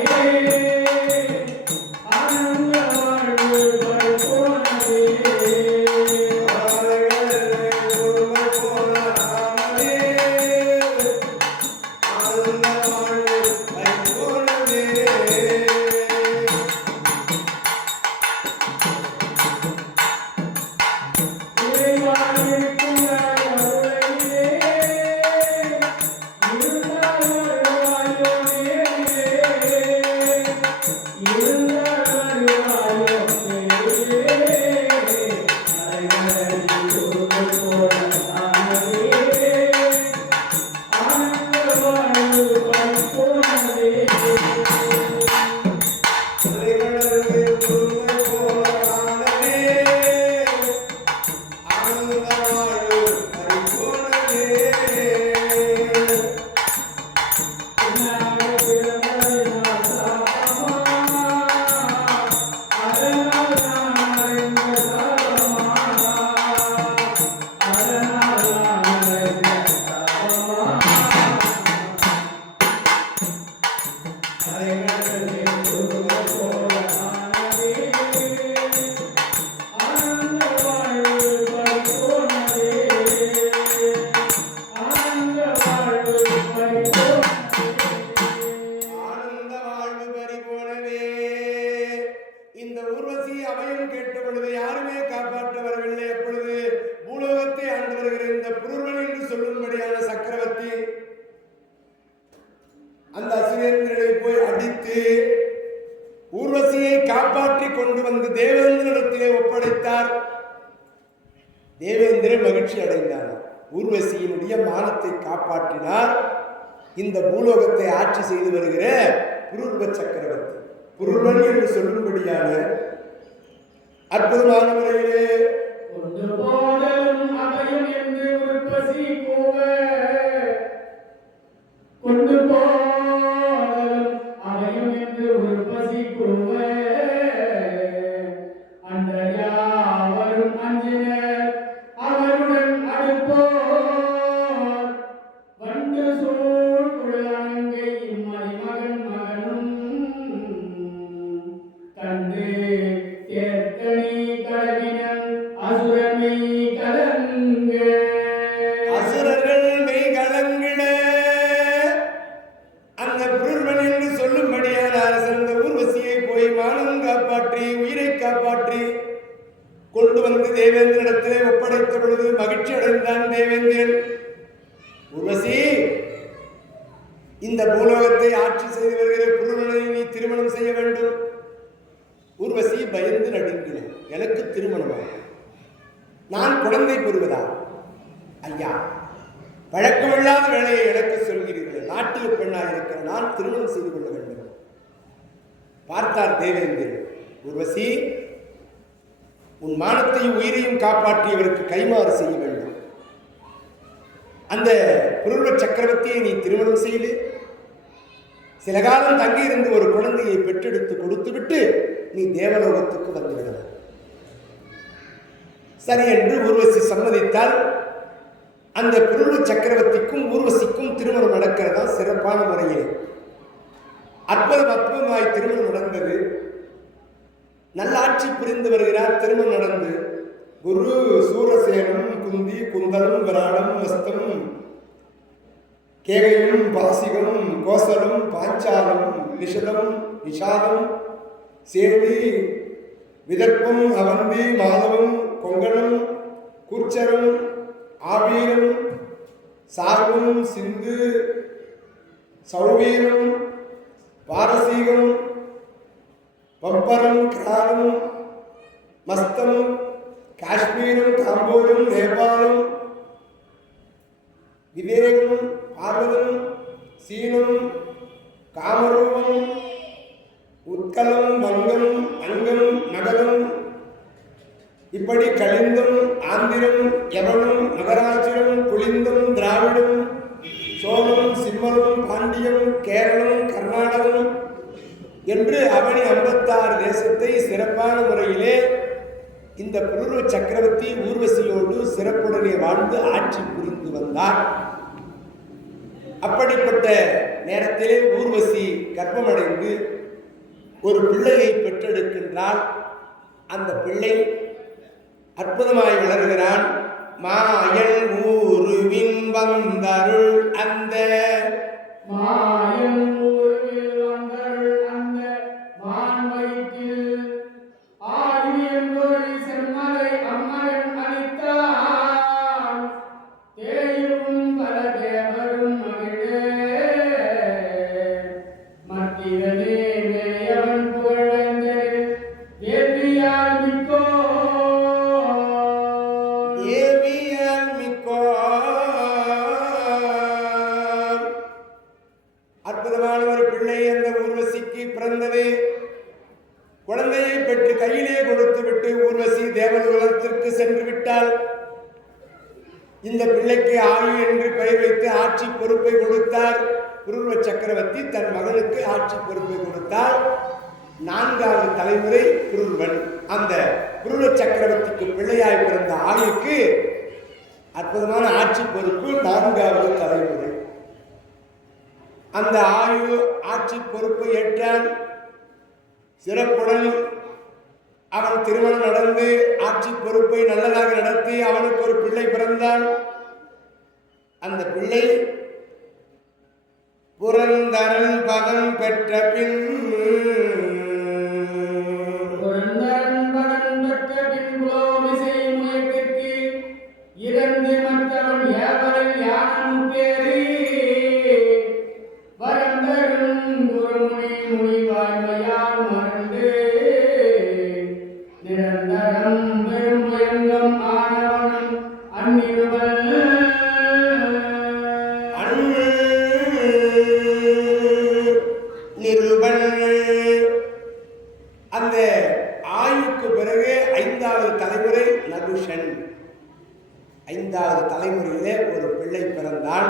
ஆனந்த வாழ்வு பறிபோனவே. இந்த ஊர்வசி அபயம் கேட்ட பொழுது யாருமே காப்பாற்ற வரவில்லை. அப்பொழுது பூலோகத்தை ஆண்டு வருகிற இந்த புருவன் என்று சொல்லும்படியான சக்கரவர்த்தி அந்த அசுரேந்திரனை போய் அடித்து ஊர்வசியை காப்பாற்றி கொண்டு வந்து தேவேந்திரனிடத்திலே ஒப்படைத்தார். தேவேந்திரன் மகிழ்ச்சி அடைந்தார். ஊர்வசியினுடைய மானத்தை காப்பாற்றினார். இந்த பூலோகத்தை ஆட்சி செய்து வருகிற புருவ சக்கரவர்த்தி, புருவன் என்று சொல்லும்படியான அற்புதமான முறையிலே கொண்டு போதலும் அபயம் என்று உற்பசி கூவ, கொண்டு போதலும் அபயம் என்று உற்பசி கூவ, அன்றயாவரும் அஞ்சினர் அவருடன் அடுப்போர், வண்டு சூழ் குழலங்கை இம்மதிமகன் மகனும் கண்டு தேர்க்கணி கடவினன் அசுரனை கலங்க. அசுரர்கள் மெய் கலங்கிட அந்த புருவன் என்று சொல்லும்படியான அரசன் இந்த ஊர்வசியை போய் மானம் காப்பாற்றி உயிரை காப்பாற்றி கொண்டு வந்து தேவேந்திரனிடத்திலே ஒப்படைத்த பொழுது மகிழ்ச்சி அடைந்தான் தேவேந்திரன். ஊர்வசி, இந்த பூலோகத்தை ஆட்சி செய்து வருகிற புருவனை நீ திருமணம் செய்ய வேண்டும். ஊர்வசி பயந்து நடுங்கினார். எனக்கு திருமணமா? நான் குழந்தை பெறுவதா? ஐயா, பழக்கமில்லாத வேலையை எனக்கு சொல்கிறீர்களே. நாட்டில் பெண்ணாக இருக்கிற நான் திருமணம் செய்து கொள்ள வேண்டும். பார்த்தார் தேவேந்திரன். ஊர்வசி, உன் மானத்தையும் உயிரையும் காப்பாற்றியவருக்கு கைமாறு செய்ய வேண்டும். அந்த புருவ சக்கரவர்த்தியை நீ திருமணம் செய்து சில காலம் தங்கியிருந்து ஒரு குழந்தையை பெற்றெடுத்து கொடுத்துவிட்டு நீ தேவலோகத்துக்கு வந்துவிடலாம். சரி என்று ஊர்வசி சம்மதித்தால் அந்த புருவ சக்கரவர்த்திக்கும் ஊர்வசிக்கும் திருமணம் நடக்கிறதா சிறப்பான முறையில். அற்புதமாய் திருமணம் நடந்தது. நல்ல ஆட்சி புரிந்து வருகிறார். திருமணம் நடந்து குரு சூரசேனம் குந்தி குந்தலம் விராடம் வஸ்தம் கேகையும் பாசிகம் கோசலம் பாஞ்சாலம் நிஷதம் நிஷாதம் சேவி விதர்ப்பம் அவந்தி மாதவம் கொங்கணம் கூர்ச்சரம் ஆவீரம் சார்வம் சிந்து சௌவீரம் பாரசீகம் பம்பரம் கிராலம் மஸ்தம் காஷ்மீரம் காம்போஜம் நேபாளம் விவேகம் பார்வதம் சீனம் காமரூபம் உத்கலம் வங்கம் அங்கம் நகரம் இப்படி கலிந்தம் ஆந்திரம் யவனம் நகராட்சியம் குளிந்தம் திராவிடம் சோழம் சிம்மலம் பாண்டியம் கேரளம் கர்நாடகம் என்று அவனி 56 தேசத்தை சிறப்பான முறையிலே இந்த புருவ சக்கரவர்த்தி ஊர்வசியோடு சிறப்புடனே வாழ்ந்து ஆட்சி புரிந்து வந்தார். அப்படிப்பட்ட நேரத்திலே ஊர்வசி கர்ப்பமடைந்து ஒரு பிள்ளையை பெற்றெடுக்கின்றாள். அந்த பிள்ளை அற்புதமாய் வளர்கிறான். மாயன் ஊருவின் வந்தருள் அந்த மாயன் ஊருவில் வந்தருள் அந்த மான்வயிற்றில் ஆழியந்தொழி செம்மலை அம்மன் அளித்தார். தேயும் பல தேவரும் மகிழே மத்திரனே மேயவன் புகழ்ந்தரு தேவியால் மிக்கோ தேவியால் மிக்கோ. அற்புதமான ஒரு பிள்ளை அந்த ஊர்வசிக்கு பிறந்தது. குழந்தையை பெற்று கையிலே கொடுத்து விட்டு ஊர்வசி தேவலோகத்திற்கு சென்று விட்டாள். இந்த பிள்ளைக்கு ஆயு என்று பெயர் வைத்து ஆட்சி பொறுப்பை கொடுத்தார். புருவ சக்கரவர்த்தி தன் மகனுக்கு ஆட்சி பொறுப்பை கொடுத்தார். 4வது தலைமுறை புருவன். அந்த புருவ சக்கரவர்த்திக்கு பிள்ளையாய் பிறந்த ஆயுக்கு அற்புதமான ஆட்சி பொறுப்பு 4வது தலைமுறை. அந்த ஆயு ஆட்சி பொறுப்பை ஏற்றான். சிறப்புடன் அவன் திருமணம் நடந்து ஆட்சி பொறுப்பை நல்லதாக நடத்தி அவனுக்கு ஒரு பிள்ளை பிறந்தான். அந்த பிள்ளை புரந்தரன் பதம் பெற்ற பின் இறந்து மற்றவன் யாவரில் யானமுற்றேறி வரந்தரும் குருமுனி முனிவாய்மையால் மறந்து நிரந்தரம் பெரும் முயங்கம் ஆனவனும் அந்நிருவல் நிருபன். அந்த ஆயுக்கு பிறகு 5வது தலைமுறை நகுஷன். 5வது தலைமுறையிலே ஒரு பிள்ளை பிறந்தான்,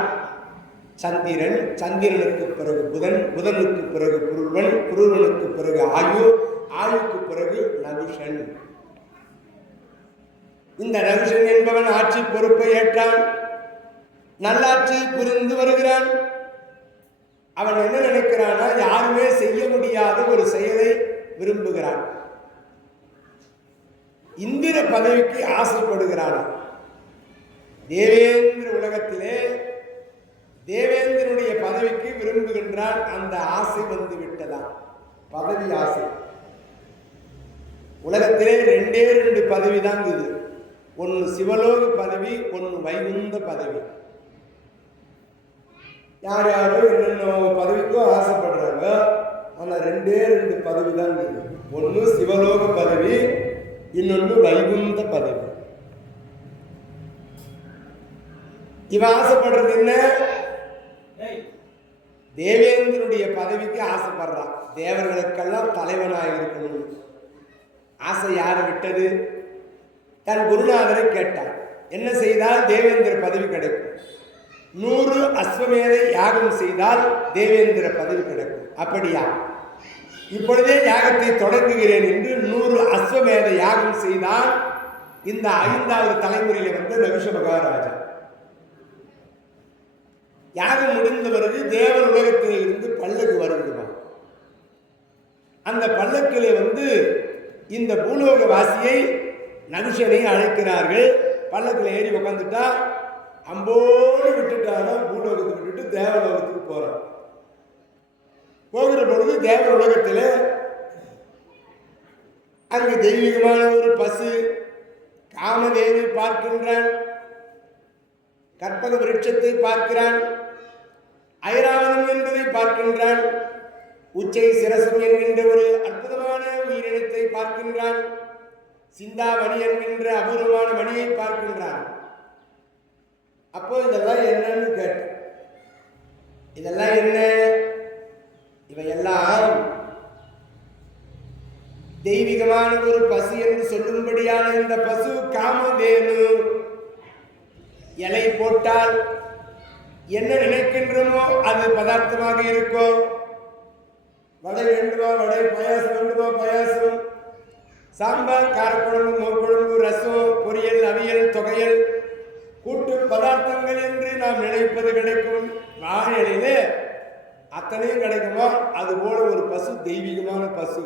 சந்திரன். சந்திரனுக்கு பிறகு புதன், புதனுக்கு பிறகு புருவன், புருவனுக்கு பிறகு ஆயு, ஆயுக்கு பிறகு நகுஷன். இந்த நகுஷன் என்பவன் ஆட்சி பொறுப்பை ஏற்றான், நல்லாட்சி புரிந்து வருகிறான். அவன் என்ன நினைக்கிறானா, யாருமே செய்ய முடியாத ஒரு செயலை விரும்புகிறான். இந்திர பதவிக்கு ஆசைப்படுகிறான். தேவேந்திர உலகத்திலே தேவேந்திரனுடைய பதவிக்கு விரும்புகின்றான். அந்த ஆசை வந்து விட்டதா, பதவி ஆசை. உலகத்திலே 2 பதவி தான் இது. ஒன்று சிவலோக பதவி, ஒன்று வைகுந்த பதவி. யார் யாரும் என்னென்ன பதவிக்கும் ஆசைப்படுறாங்க. ஆனால் 2 பதவி தான் இது. ஒன்று சிவலோக பதவி, இன்னொன்று வைகுந்த பதவி. இவன் ஆசைப்படுறது என்ன? தேவேந்திரனுடைய பதவிக்கு ஆசைப்படுறான். தேவர்களுக்கெல்லாம் தலைவனாக இருக்கணும். ஆசை யாரை விட்டது? தன் குருநாதரை கேட்டான், என்ன செய்தால் தேவேந்திர பதவி கிடைக்கும்? 100 அஸ்வமேத யாகம் செய்தால் தேவேந்திர பதவி கிடைக்கும். அப்படியா? இப்பொழுதே யாகத்தை தொடங்குகிறேன் என்று 100 அஸ்வமேத யாகம் செய்தான். இந்த 5வது தலைமுறையில் வந்து நகுஷ மகாராஜா. யாகம் முடிந்த பிறகு தேவன் உலகத்தில் இருந்து பல்லக்கு வருகிறான். அந்த பல்லக்கிலே வந்து இந்த பூலோக வாசியை நகுஷனை அழைக்கிறார்கள். பல்லக்கில் ஏறி உட்காந்துட்டா அம்போடு விட்டுட்டானா, பூலோகத்தை விட்டுட்டு தேவலோகத்துக்கு போறான். போகிற பொழுது தேவ உலகத்தில் அங்கு தெய்வீகமான ஒரு பசு காமதேவி பார்க்கின்றான். கற்பக விருட்சத்தை பார்க்கிறான். ஐராவதம் என்பதை பார்க்கின்றான். உச்சை சிரசம் என்கின்ற ஒரு அற்புதமான உயிரினத்தை பார்க்கின்றான். சிந்தாமணி என்கின்ற அபூர்வமான மணியை பார்க்கின்றான். அப்போ இதெல்லாம் என்னன்னு கேட்ட, இதெல்லாம் என்ன? இவையெல்லாம் தெய்வீகமான ஒரு பசு என்று சொல்லும்படியான இந்த பசு காமதேனு. இலை போட்டால் என்ன நினைக்கின்றமோ அது பதார்த்தமாக இருக்கும். வடை வேண்டுமா வடை, பாயாசம் வேண்டுமா பாயாசம், சாம்பார், காரக்குழம்பு, மோர்குழம்பு, ரசம், பொரியல், அவியல், தொகையல், கூட்டு பதார்த்தங்கள் என்று நாம் நினைப்பது கிடைக்கும். வாழையிலே அத்தனையும் கிடைக்குமா? அது போல ஒரு பசு தெய்வீகமான பசு.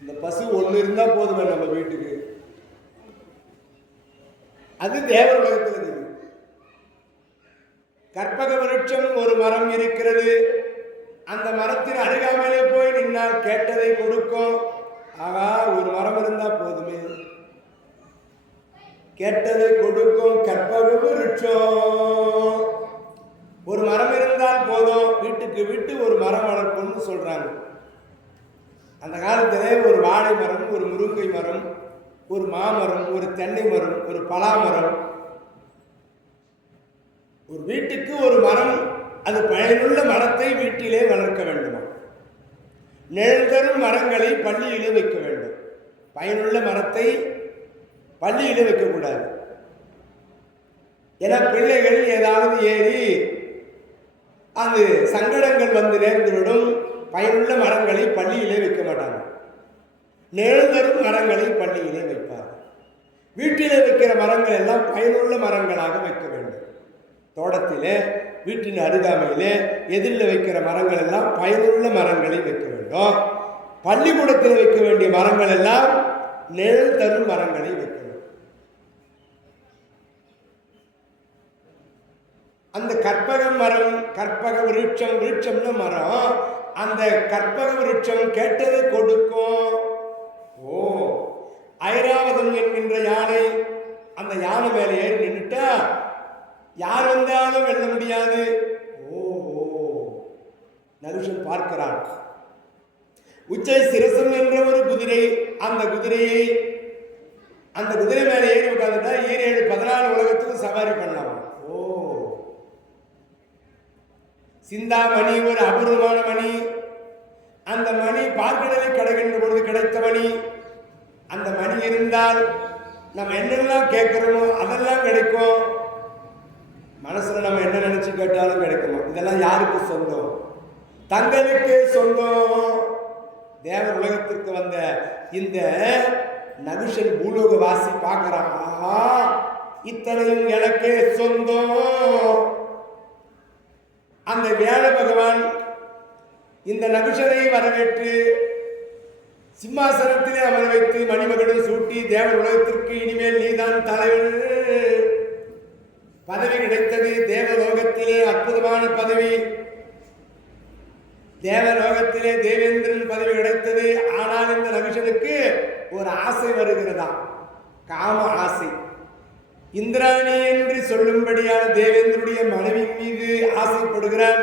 இந்த பசு ஒன்று இருந்தா போதுமே நம்ம வீட்டுக்கு. அது தேவர் உலகத்தில் இருக்குது. கற்பக விருட்சம் ஒரு மரம் இருக்கிறது. அந்த மரத்தின் அருகாமையிலே போய் நின்னால் கேட்டதை கொடுக்கும். ஆகா, ஒரு மரம் இருந்தா போதுமே, கேட்டதை கொடுக்கும். கற்பக விருட்சம் ஒரு மரம் இருந்தால் போதும், வீட்டுக்கு வீட்டு ஒரு மரம் வளர்க்கும்னு சொல்றாங்க. அந்த காலத்திலே ஒரு வாழை மரம், ஒரு முருங்கை மரம், ஒரு மாமரம், ஒரு தென்னை மரம், ஒரு பலாமரம், ஒரு வீட்டுக்கு ஒரு மரம். அது பயனுள்ள மரத்தை வீட்டிலே வளர்க்க வேண்டுமா? நிழல் தரும் மரங்களை பள்ளியிலே வைக்க வேண்டும். பயனுள்ள மரத்தை பள்ளியிலே வைக்கக்கூடாது. ஏன்னா பிள்ளைகள் ஏதாவது ஏறி அது சங்கடங்கள் வந்து நேர்ந்துவிடும். பயனுள்ள மரங்களை பள்ளியிலே வைக்க மாட்டாங்க. நிழல் தரும் மரங்களை பள்ளியிலே வைப்பார். வீட்டிலே வைக்கிற மரங்கள் எல்லாம் பயனுள்ள மரங்களாக வைக்க வேண்டும். தோட்டத்திலே வீட்டின் அருகாமையிலே எதிரில் வைக்கிற மரங்கள் எல்லாம் பயனுள்ள மரங்களை வைக்க வேண்டும். பள்ளிக்கூடத்தில் வைக்க வேண்டிய மரங்கள் எல்லாம் நிழல் தரும் மரங்களை வைக்கணும். அந்த கற்பக மரம், கற்பக விருட்சம், விருட்சம்னு மரம், அந்த கற்பக விருட்சம் கேட்டதை கொடுக்கும். ஓ, ஐராவதம் என்கின்ற யானை, அந்த யானை மேலே ஏறி நின்றுட்டா யார் வந்தாலும் வெல்ல முடியாது. ஓ, நகுஷன் பார்க்கிறான். உச்சை சிரசம் என்ற ஒரு குதிரை, அந்த குதிரை மேலே ஏறி உட்காந்துட்டா 14 உலகத்துக்கு சவாரி பண்ணலாம். ஓ, சிந்தாமணி ஒரு அபூர்வமான மணி. அந்த மணி பார்க்கடலை கடக்கின்ற பொழுது கிடைத்த மணி. அந்த மணி இருந்தால் நம்ம என்னெல்லாம் கேட்கிறோமோ அதெல்லாம் கிடைக்கும். மனசுல நம்ம என்ன நினைச்சு கேட்டாலும் கிடைக்குமா? இதெல்லாம் யாருக்கு சொந்தம்? தங்களுக்கு சொந்தம். தேவ உலகத்திற்கு வந்த இந்த நகுஷன் பூலோக வாசி பார்க்கிறான், இத்தனையும் எனக்கே சொந்தம். அந்த வியாழ பகவான் இந்த நகுஷனை வரவேற்று சிம்மாசனத்திலே அமர வைத்து மணிமகுடம் சூட்டி தேவ உலகத்திற்கு இனிமேல் நீதான் தலைவர், பதவி கிடைத்தது. தேவலோகத்திலே அற்புதமான பதவி, தேவலோகத்திலே தேவேந்திரன் பதவி கிடைத்தது. ஆனால் இந்த நகுஷனுக்கு ஒரு ஆசை வருகிறதா, காம ஆசை. இந்திராணி என்று சொல்லும்படியான தேவேந்திரனுடைய மனைவி மீது ஆசைப்படுகிறான்.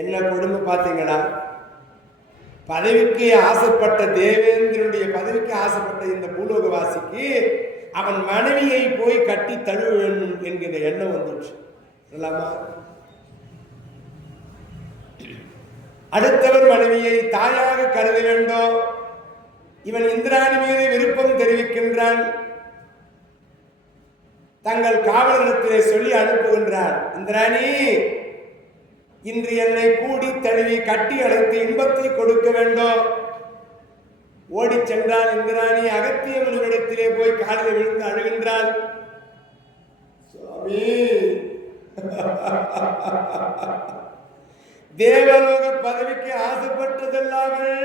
என்ன கொடுமை பார்த்தீங்களா? பதவிக்கு ஆசைப்பட்ட தேவேந்திரனுடைய பதவிக்கு ஆசைப்பட்ட இந்த பூலோகவாசிக்கு அவன் மனைவியை போய் கட்டி தழுவ வேண்டும் என்கிற எண்ணம் வந்துச்சு. அடுத்தவர் மனைவியை தாயாக கருத வேண்டும். இவன் இந்திராணி மீது விருப்பம் தெரிவிக்கின்றான். தங்கள் காவலரிடத்திலே சொல்லி அனுப்புகின்றார், இந்திராணி இன்று என்னை கூடி தழுவி கட்டி அழைத்து இன்பத்தை கொடுக்க வேண்டும். ஓடி சென்றால் இந்திராணி அகத்திய முனிவரிடத்திலே போய் காலில் விழுந்து அழுகின்றாள். சுவாமி, தேவலோக பதவிக்கு ஆசைப்பட்டதல்லாமல்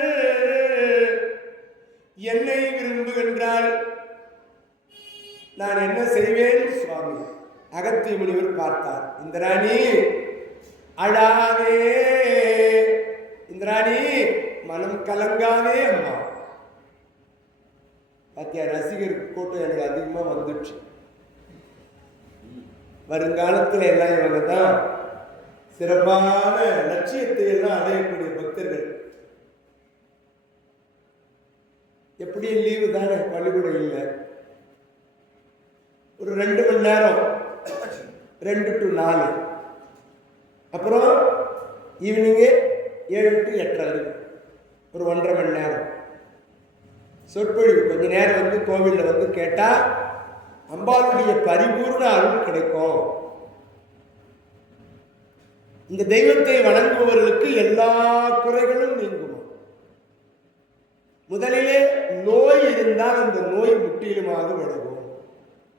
என்னை விரும்புகின்றாள், நான் என்ன செய்வேன் சுவாமி? அகத்திய முனிவர் பார்த்தார். இந்திராணி அழாதே, இந்திராணி மனம் கலங்காதே. அம்மா பாத்தியா, ரசிகர் கூட்டம் எனக்கு அதிகமா வந்துச்சு. வருங்காலத்தில் எல்லாம் இவங்க தான் சிறப்பான லட்சியத்தை எல்லாம் அடையக்கூடிய பக்தர்கள். எப்படி லீவு தானே, பள்ளிக்கூடம் இல்லை, ஒரு 2 மணி நேரம், 2 to 4, அப்புறம் ஈவினிங்கு 7 to 8 வரைக்கும் ஒரு 1.5 மணி நேரம் சொற்பொழிவு. கொஞ்ச நேரம் வந்து கோவிலில் வந்து கேட்டால் அம்பாளுடைய பரிபூர்ண அருள் கிடைக்கும். இந்த தெய்வத்தை வணங்குபவர்களுக்கு எல்லா குறைகளும் நீங்குமா. முதலிலே நோய் இருந்தால் அந்த நோய் முற்றிலுமாக விலகும்.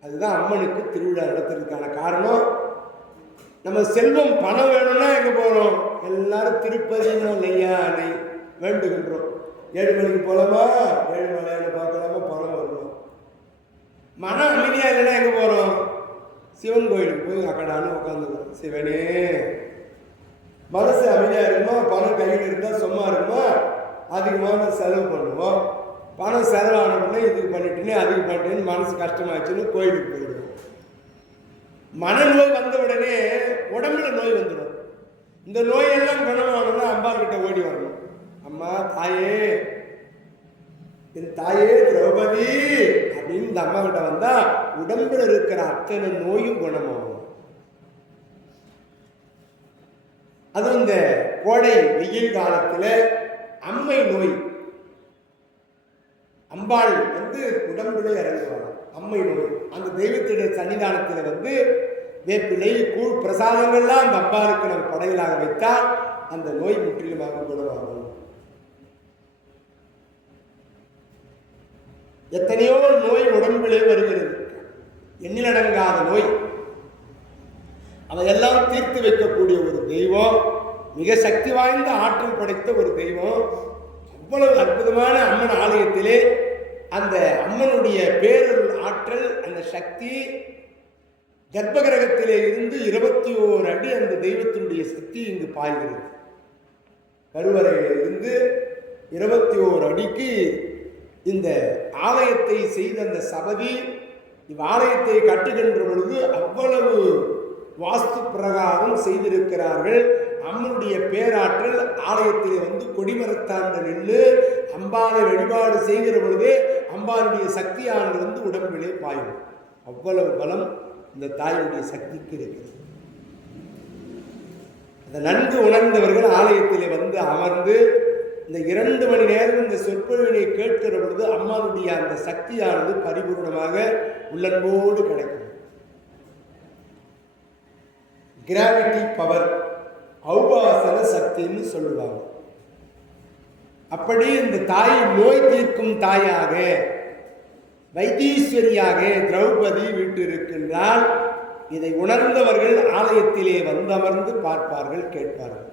அதுதான் அம்மனுக்கு திருவிழா நடத்துறதுக்கான காரணம். நம்ம செல்வம் பணம் வேணும்னா எங்க போறோம்? எல்லாரும் திருப்பதி நெய்யானை வேண்டுகின்றோம். 7 மணிக்கு போலாமா, 7 மலையாள பார்க்கலாமா, பணம் வருமா. மனம் அமைதியா இல்லைன்னா எங்க போறோம்? சிவன் கோயிலுக்கு போய் அக்கடான்னு உட்காந்துக்கிறோம். சிவனே, மனசு அமைதியா இருக்குமா? பணம் கையில் இருந்தா சும்மா இருக்குமா? அதிகமான செலவு பண்ணுவோம். பணம் செலவானோடனே இதுக்கு பண்ணிட்டேனே அதுக்கு பண்ணிட்டேன்னு மனசு கஷ்டமாச்சுன்னு கோயிலுக்கு போயிடுவோம். மனநோய் வந்த உடனே உடம்புல நோய் வந்துடும். இந்த நோயெல்லாம் குணமானோம்னா அம்பாள் கிட்ட ஓடி வரணும். அம்மா தாயே, என் தாயே திரௌபதி அப்படின்னு இந்த அம்மா கிட்ட வந்தா உடம்புல இருக்கிற அத்தனை நோயும் குணமாகும். அதுவும் இந்த கோடை வெயில் காலத்தில் அம்மை நோய், அம்பாள் வந்து உடம்புல இறங்குவாங்க. அம்மை நோய் அந்த தெய்வத்துடைய சன்னிதானத்தில் வந்து வேப்பிலை கூழ் பிரசாதங்கள்லாம் அந்த அம்பாளுக்கு நம்ம படையலாக வைத்தால் அந்த நோய் முற்றிலுமாக குணமாகும். எத்தனையோ நோய் உடம்பிலே வருகிறது, எண்ணிலடங்காத நோய். அதையெல்லாம் தீர்த்து வைக்கக்கூடிய ஒரு தெய்வம், மிக சக்தி வாய்ந்த ஆற்றல் படைத்த ஒரு தெய்வம். அவ்வளவு அற்புதமான அம்மன் ஆலயத்திலே அந்த அம்மனுடைய பேரருள் ஆற்றல், அந்த சக்தி கர்ப்பகிரகத்திலே இருந்து 21 அடி அந்த தெய்வத்தினுடைய சக்தி இங்கு பாய்கிறது. கருவறையில இருந்து 21 அடிக்கு இந்த ஆலயத்தை செய்த அந்த சபதி இவ்வாலயத்தை கட்டுகின்ற பொழுது அவ்வளவு வாஸ்து பிரகாரம் செய்திருக்கிறார்கள். அம்மனுடைய பேராற்றல் ஆலயத்திலே வந்து கொடிமரத்தாண்ட நின்று அம்பாளை வழிபாடு செய்கிற பொழுதே அம்பாளுடைய சக்தியானது வந்து உடம்பிலே பாயும். அவ்வளவு பலம் இந்த தாயுடைய சக்திக்கு இருக்கிறது. அதை நன்கு உணர்ந்தவர்கள் ஆலயத்திலே வந்து அமர்ந்து இந்த 2 மணி நேரம் இந்த சொற்பொழிவினை கேட்கிற பொழுது அம்மாவுடைய அந்த சக்தியானது பரிபூர்ணமாக உள்ளன்போடு கிடைக்கும். கிராவிட்டி பவர், ஔபாசன சக்தின்னு சொல்லுவாங்க. அப்படி இந்த தாய் நோய் தீர்க்கும் தாயாக, வைத்தீஸ்வரியாக திரௌபதி வீட்டிருக்கின்றால் இதை உணர்ந்தவர்கள் ஆலயத்திலே வந்தமர்ந்து பார்ப்பார்கள், கேட்பார்கள்.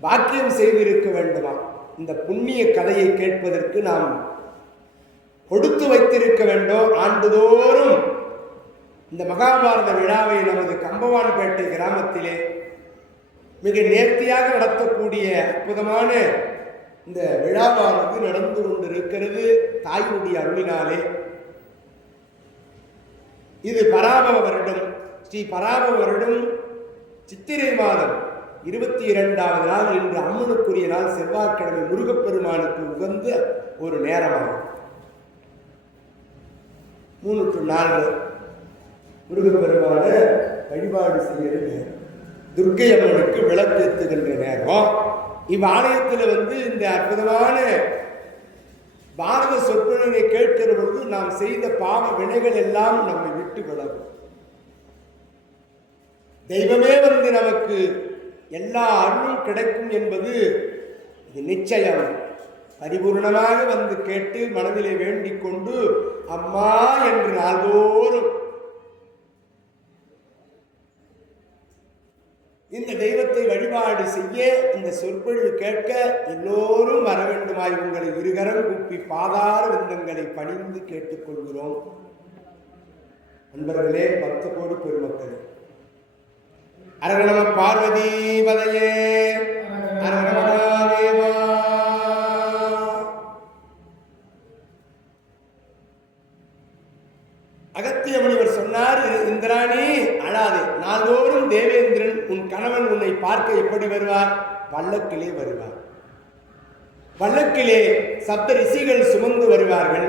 பாக்கியம் செய்திருக்க வேண்டுமா? இந்த புண்ணிய கதையை கேட்பதற்கு நாம் கொடுத்து வைத்திருக்க வேண்டும். ஆண்டுதோறும் இந்த மகாபாரத விழாவை நமது கம்பவான்பேட்டை கிராமத்திலே மிக நேர்த்தியாக நடத்தக்கூடிய அற்புதமான இந்த விழாவானது நடந்து கொண்டிருக்கிறது தாயினுடைய அருளினாலே. இது பராபவ வருடம், ஸ்ரீ பராபவ வருடம் சித்திரை மாதம் 22வது நாள். இன்று அம்மனுக்குரிய நாள், செவ்வாய்க்கிழமை, முருகப்பெருமானுக்கு உகந்த ஒரு நேரமாகும். 3 to 4 முருகப்பெருமான வழிபாடு செய்கிற நேரம், துர்க்கை அம்மனுக்கு விளக்கேற்றுகின்ற நேரம். இவ்வாலயத்தில் வந்து இந்த அற்புதமான பாரத சொற்பொழிவை கேட்கிற பொழுது நாம் செய்த பாவ வினைகள் எல்லாம் நம்மை விட்டு விலகும். தெய்வமே வந்து நமக்கு எல்லா அருளும் கிடைக்கும் என்பது இது நிச்சயம். பரிபூர்ணமாக வந்து கேட்டு மனதிலே வேண்டிக் கொண்டு அம்மா என்று நாள்தோறும் இந்த தெய்வத்தை வழிபாடு செய்ய, இந்த சொற்பொழிவு கேட்க எல்லோரும் வர வேண்டுமாய் உங்களை இருகரம் கூப்பி பாதார விந்தங்களை பணிந்து கேட்டுக்கொள்கிறோம். நண்பர்களே, 10 கோடி பெருமக்களே, அரகணம பார்வதி பதையே, அரகணமகாதேவா. அகத்திய முனிவர் சொன்னார், இந்திராணி அழாதே, நாள்தோறும் தேவேந்திரன் உன் கணவன் உன்னை பார்க்க எப்படி வருவார்? பல்லக்கிலே வருவார். பல்லக்கிலே சப்த ரிஷிகள் சுமந்து வருவார்கள்.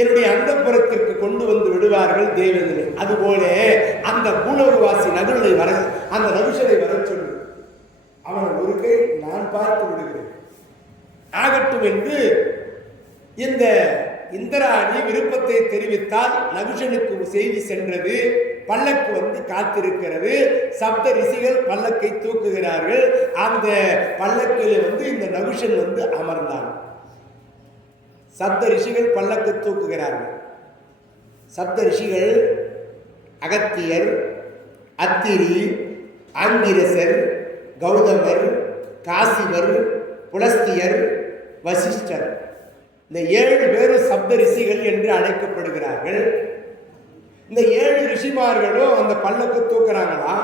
என்னுடைய அந்தப்புறத்திற்கு கொண்டு வந்து விடுவார்கள் தேவேந்திரன். அதுபோல அந்த பூலோகவாசி நகுலை வர, அந்த நகுஷனை வர சொல்லு, அவன் ஒரு கை நான் பார்த்து விடுகிறேன் ஆகட்டும் என்று இந்த இந்திராணி விருப்பத்தை தெரிவித்தால் நகுஷனுக்கு செய்தி சென்றது. பல்லக்கு வந்து காத்திருக்கிறது. சப்த ரிஷிகள் பல்லக்கை தூக்குகிறார்கள். அந்த பல்லக்கில் வந்து இந்த நகுஷன் வந்து அமர்ந்தான். சப்த ரிஷிகள் பல்லக்கு தூக்குகிறார்கள். சப்த ரிஷிகள் அகத்தியர், அத்திரி, ஆங்கிரசர், கௌதமர், காசிவர், புலஸ்தியர், வசிஷ்டர், இந்த 7 பேரும் சப்த ரிஷிகள் என்று அழைக்கப்படுகிறார்கள். இந்த 7 ரிஷிமார்களும் அந்த பல்லக்கு தூக்குறாங்களா?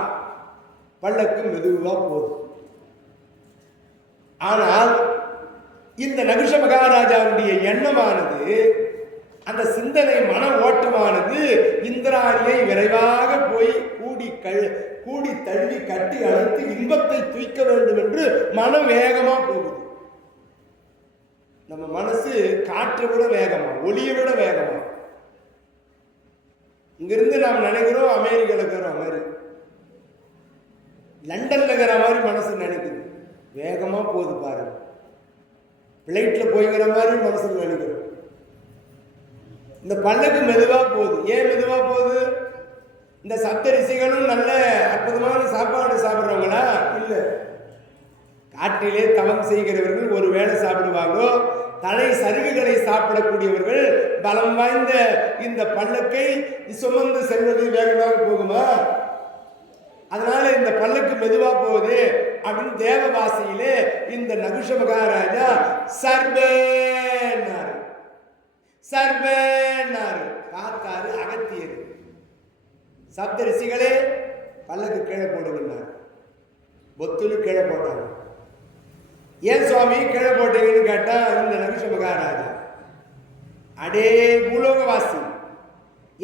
பல்லக்கு மெதுவா போகுது. ஆனால் இந்த நகுஷ மகாராஜாவுடைய எண்ணமானது, அந்த சிந்தனை, மன ஓட்டமானது இந்திராணியை விரைவாக போய் கூடி தழுவி கட்டி அழைத்து இன்பத்தை தூய்க்க வேண்டும் என்று மனம் வேகமா போகுது. நம்ம மனசு காற்றை விட வேகமா, ஒளியை விட வேகமா. இங்கிருந்து நாம் நினைக்கிறோம் அமெரிக்காவில் இருக்கிறோம் மாதிரி, லண்டன்ல இருக்கிற மாதிரி மனசு நினைக்குது. வேகமா போகுது பாருங்க. பிளைட்ல போய்கிற மாதிரி மனசு நினைக்கிறோம். இந்த பல்லக்கு மெதுவா போகுது. ஏன் மெதுவா போகுது? இந்த சப்த ரிஷிகளும் நல்ல அற்புதமான சாப்பாடு சாப்பிட்றவங்களா? இல்லை. காட்டிலே தவம் செய்கிறவர்கள் ஒரு வேளை சாப்பிடுவாங்க. தலை சருகுகளை சாப்பிடக்கூடியவர்கள் பலம் வாய்ந்த இந்த பல்லக்கை சுமந்து செல்வது வேகமாக போகுமா? அதனால இந்த பல்லுக்கு மெதுவா போகுது அப்படின்னு தேவவாசியிலே இந்த நகுஷ மகாராஜா சர்வேன்னாரு. சர்வேன்னாரு. பார்த்தாரு அகத்தியர். சப்த ரிஷிகளே பல்லுக்கு கீழே போடுங்கன்னாரு. பொத்துன்னு கீழே போட்டாங்க. ஏன் சுவாமி கீழே போட்டீங்கன்னு கேட்டா இந்த நகுஷ மகாராஜா, அடே பூலோகவாசி,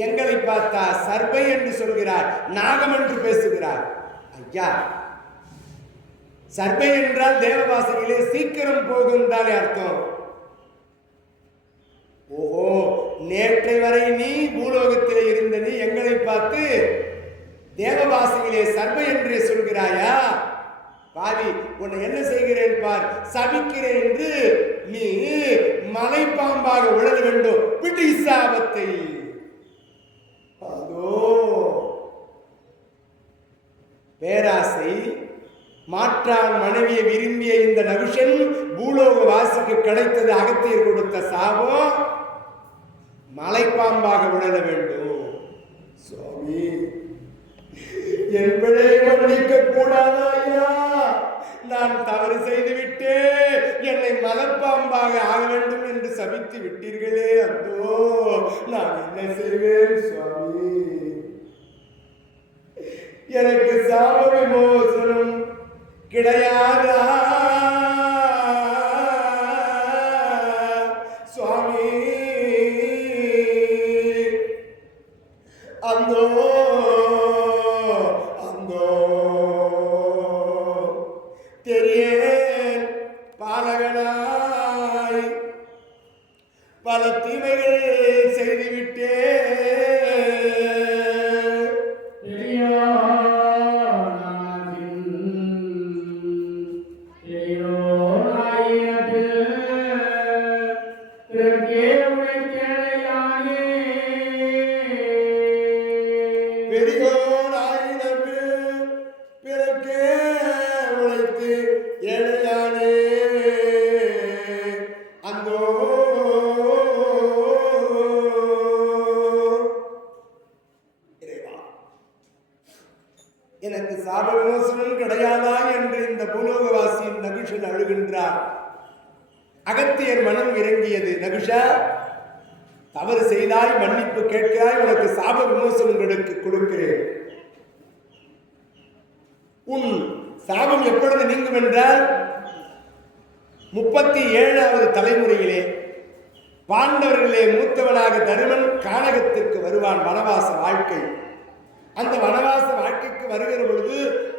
எங்களை பார்த்தா சர்வை என்று சொல்கிறார், நாகம் என்று பேசுகிறார். ஐயா, சர்வை என்றால் தேவவாசிகளே சீக்கிரம் போகும் தானே அர்த்தம். ஓஹோ, நேற்றை வரை நீ பூலோகத்திலே இருந்த நீ எங்களை பார்த்து தேவவாசிகளே சர்வை என்றே சொல்கிறாயா? பாவி, உன்னை என்ன செய்கிறேன் பார், சபிக்கிறேன் என்று நீ மலைப்பாம்பாக உழல வேண்டும். பிடி சாபத்தை. அதோ பேராசை மாற்றான் மனைவியை விரும்பிய இந்த நகுஷன் பூலோக வாசிக்கு கிடைத்தது அகத்தியர் கொடுத்த சாபம். மலைப்பாம்பாக உழல வேண்டும். சுவாமி, என் பிழை மன்னிக்க கூடாதா ஐயா? நான் தவறு செய்து விட்டே என்னை மலைப்பாம்பாக ஆக வேண்டும் என்று சபித்து விட்டீர்களே. அதோ நான் என்ன செய்வேன் சுவாமி? எனக்கு சாப விமோசனம் கிடையாதா சுவாமி? அந்தோ தெரியேன் பாலகனாய் பல தீமைகள் செய்துவிட்டே. எனக்கு சாப விமோசனம் கிடையாதா என்று இந்த பூலோகவாசியின் நகுஷன் அழுகின்றார். அகத்தியர் மனம் இறங்கியது. நகுஷா, தவறு செய்தாய், மன்னிப்பு கேட்கிறாய், உனக்கு சாப விமோசனம் கொடுக்கிறேன். உன் சாபம் எப்பொழுது நீங்கும் என்றால் 37வது தலைமுறையிலே பாண்டவர்களே மூத்தவனாக தருமன் கானகத்திற்கு வருவான். வனவாச வாழ்க்கை. அந்த வனவாச வாழ்க்கைக்கு வருகிற பொழுது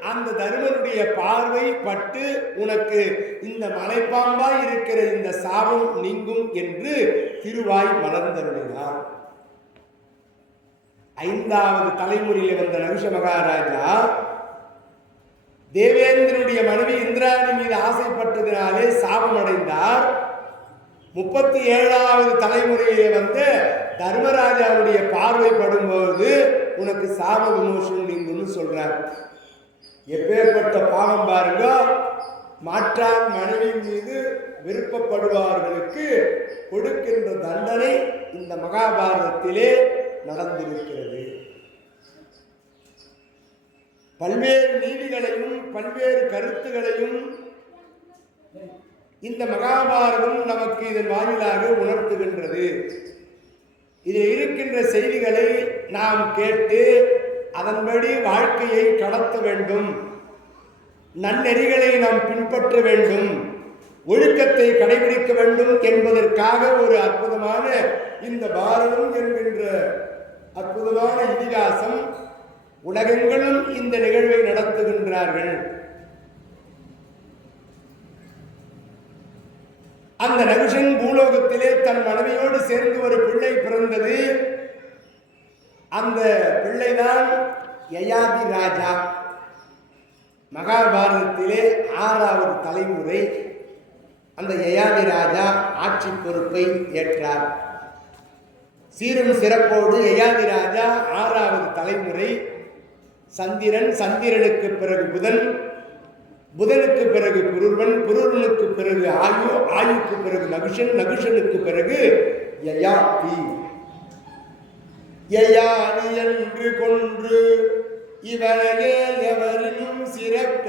அந்த தருமனுடைய பார்வை பட்டு உனக்கு இந்த மலைப்பாம்பாய் இருக்கிற இந்த சாபம் நீங்கும் என்று திருவாய் மலர்ந்தருளினார். 5வது தலைமுறையில் வந்த நகுஷ மகாராஜா தேவேந்திரனுடைய மனைவி இந்திராணி மீது ஆசைப்பட்டதினாலே சாபம் அடைந்தார். 37வது தலைமுறையிலே வந்து தர்மராஜாவுடைய பார்வைப்படும்போது உனக்கு சாப விமோசனம் நீங்கும்னு சொல்றார். எப்பேற்பட்ட பாவம் பாருங்க! மாற்றான் மனைவி மீது விருப்பப்படுபவர்களுக்கு கொடுக்கின்ற தண்டனை இந்த மகாபாரதத்திலே நடந்திருக்கிறது. பல்வேறு நீதிகளையும் பல்வேறு கருத்துகளையும் இந்த மகாபாரதம் நமக்கு இதன் வாயிலாக உணர்த்துகின்றது. இதில் இருக்கின்ற செய்திகளை நாம் கேட்டு அதன்படி வாழ்க்கையை கடத்த வேண்டும். நன்னெறிகளை நாம் பின்பற்ற வேண்டும். ஒழுக்கத்தை கடைபிடிக்க வேண்டும் என்பதற்காக ஒரு அற்புதமான இந்த பாரதம் என்கின்ற அற்புதமான இதிகாசம். உலகெங்கிலும் இந்த நிகழ்வை நடத்துகின்றார்கள். அந்த நகுஷன் பூலோகத்திலே தன் மனைவியோடு சேர்ந்து ஒரு பிள்ளை பிறந்தது. அந்த பிள்ளைதான் யயாதி ராஜா. மகாபாரதத்திலே 6வது தலைமுறை அந்த யயாதி ராஜா ஆட்சி பொறுப்பை ஏற்றார். சீரும் சிறப்போடு யயாதி ராஜா 6வது தலைமுறை. சந்திரன், சந்திரனுக்கு பிறகு புதன், புதனுக்கு பிறகு புருவன், புருவனுக்கு பிறகு ஆயு, ஆயுக்கு பிறகு நகுஷன், நகுஷனுக்கு பிறகு யயாதி. யயாதி என்று கொன்று இவனையே எவரினும் சிறக்க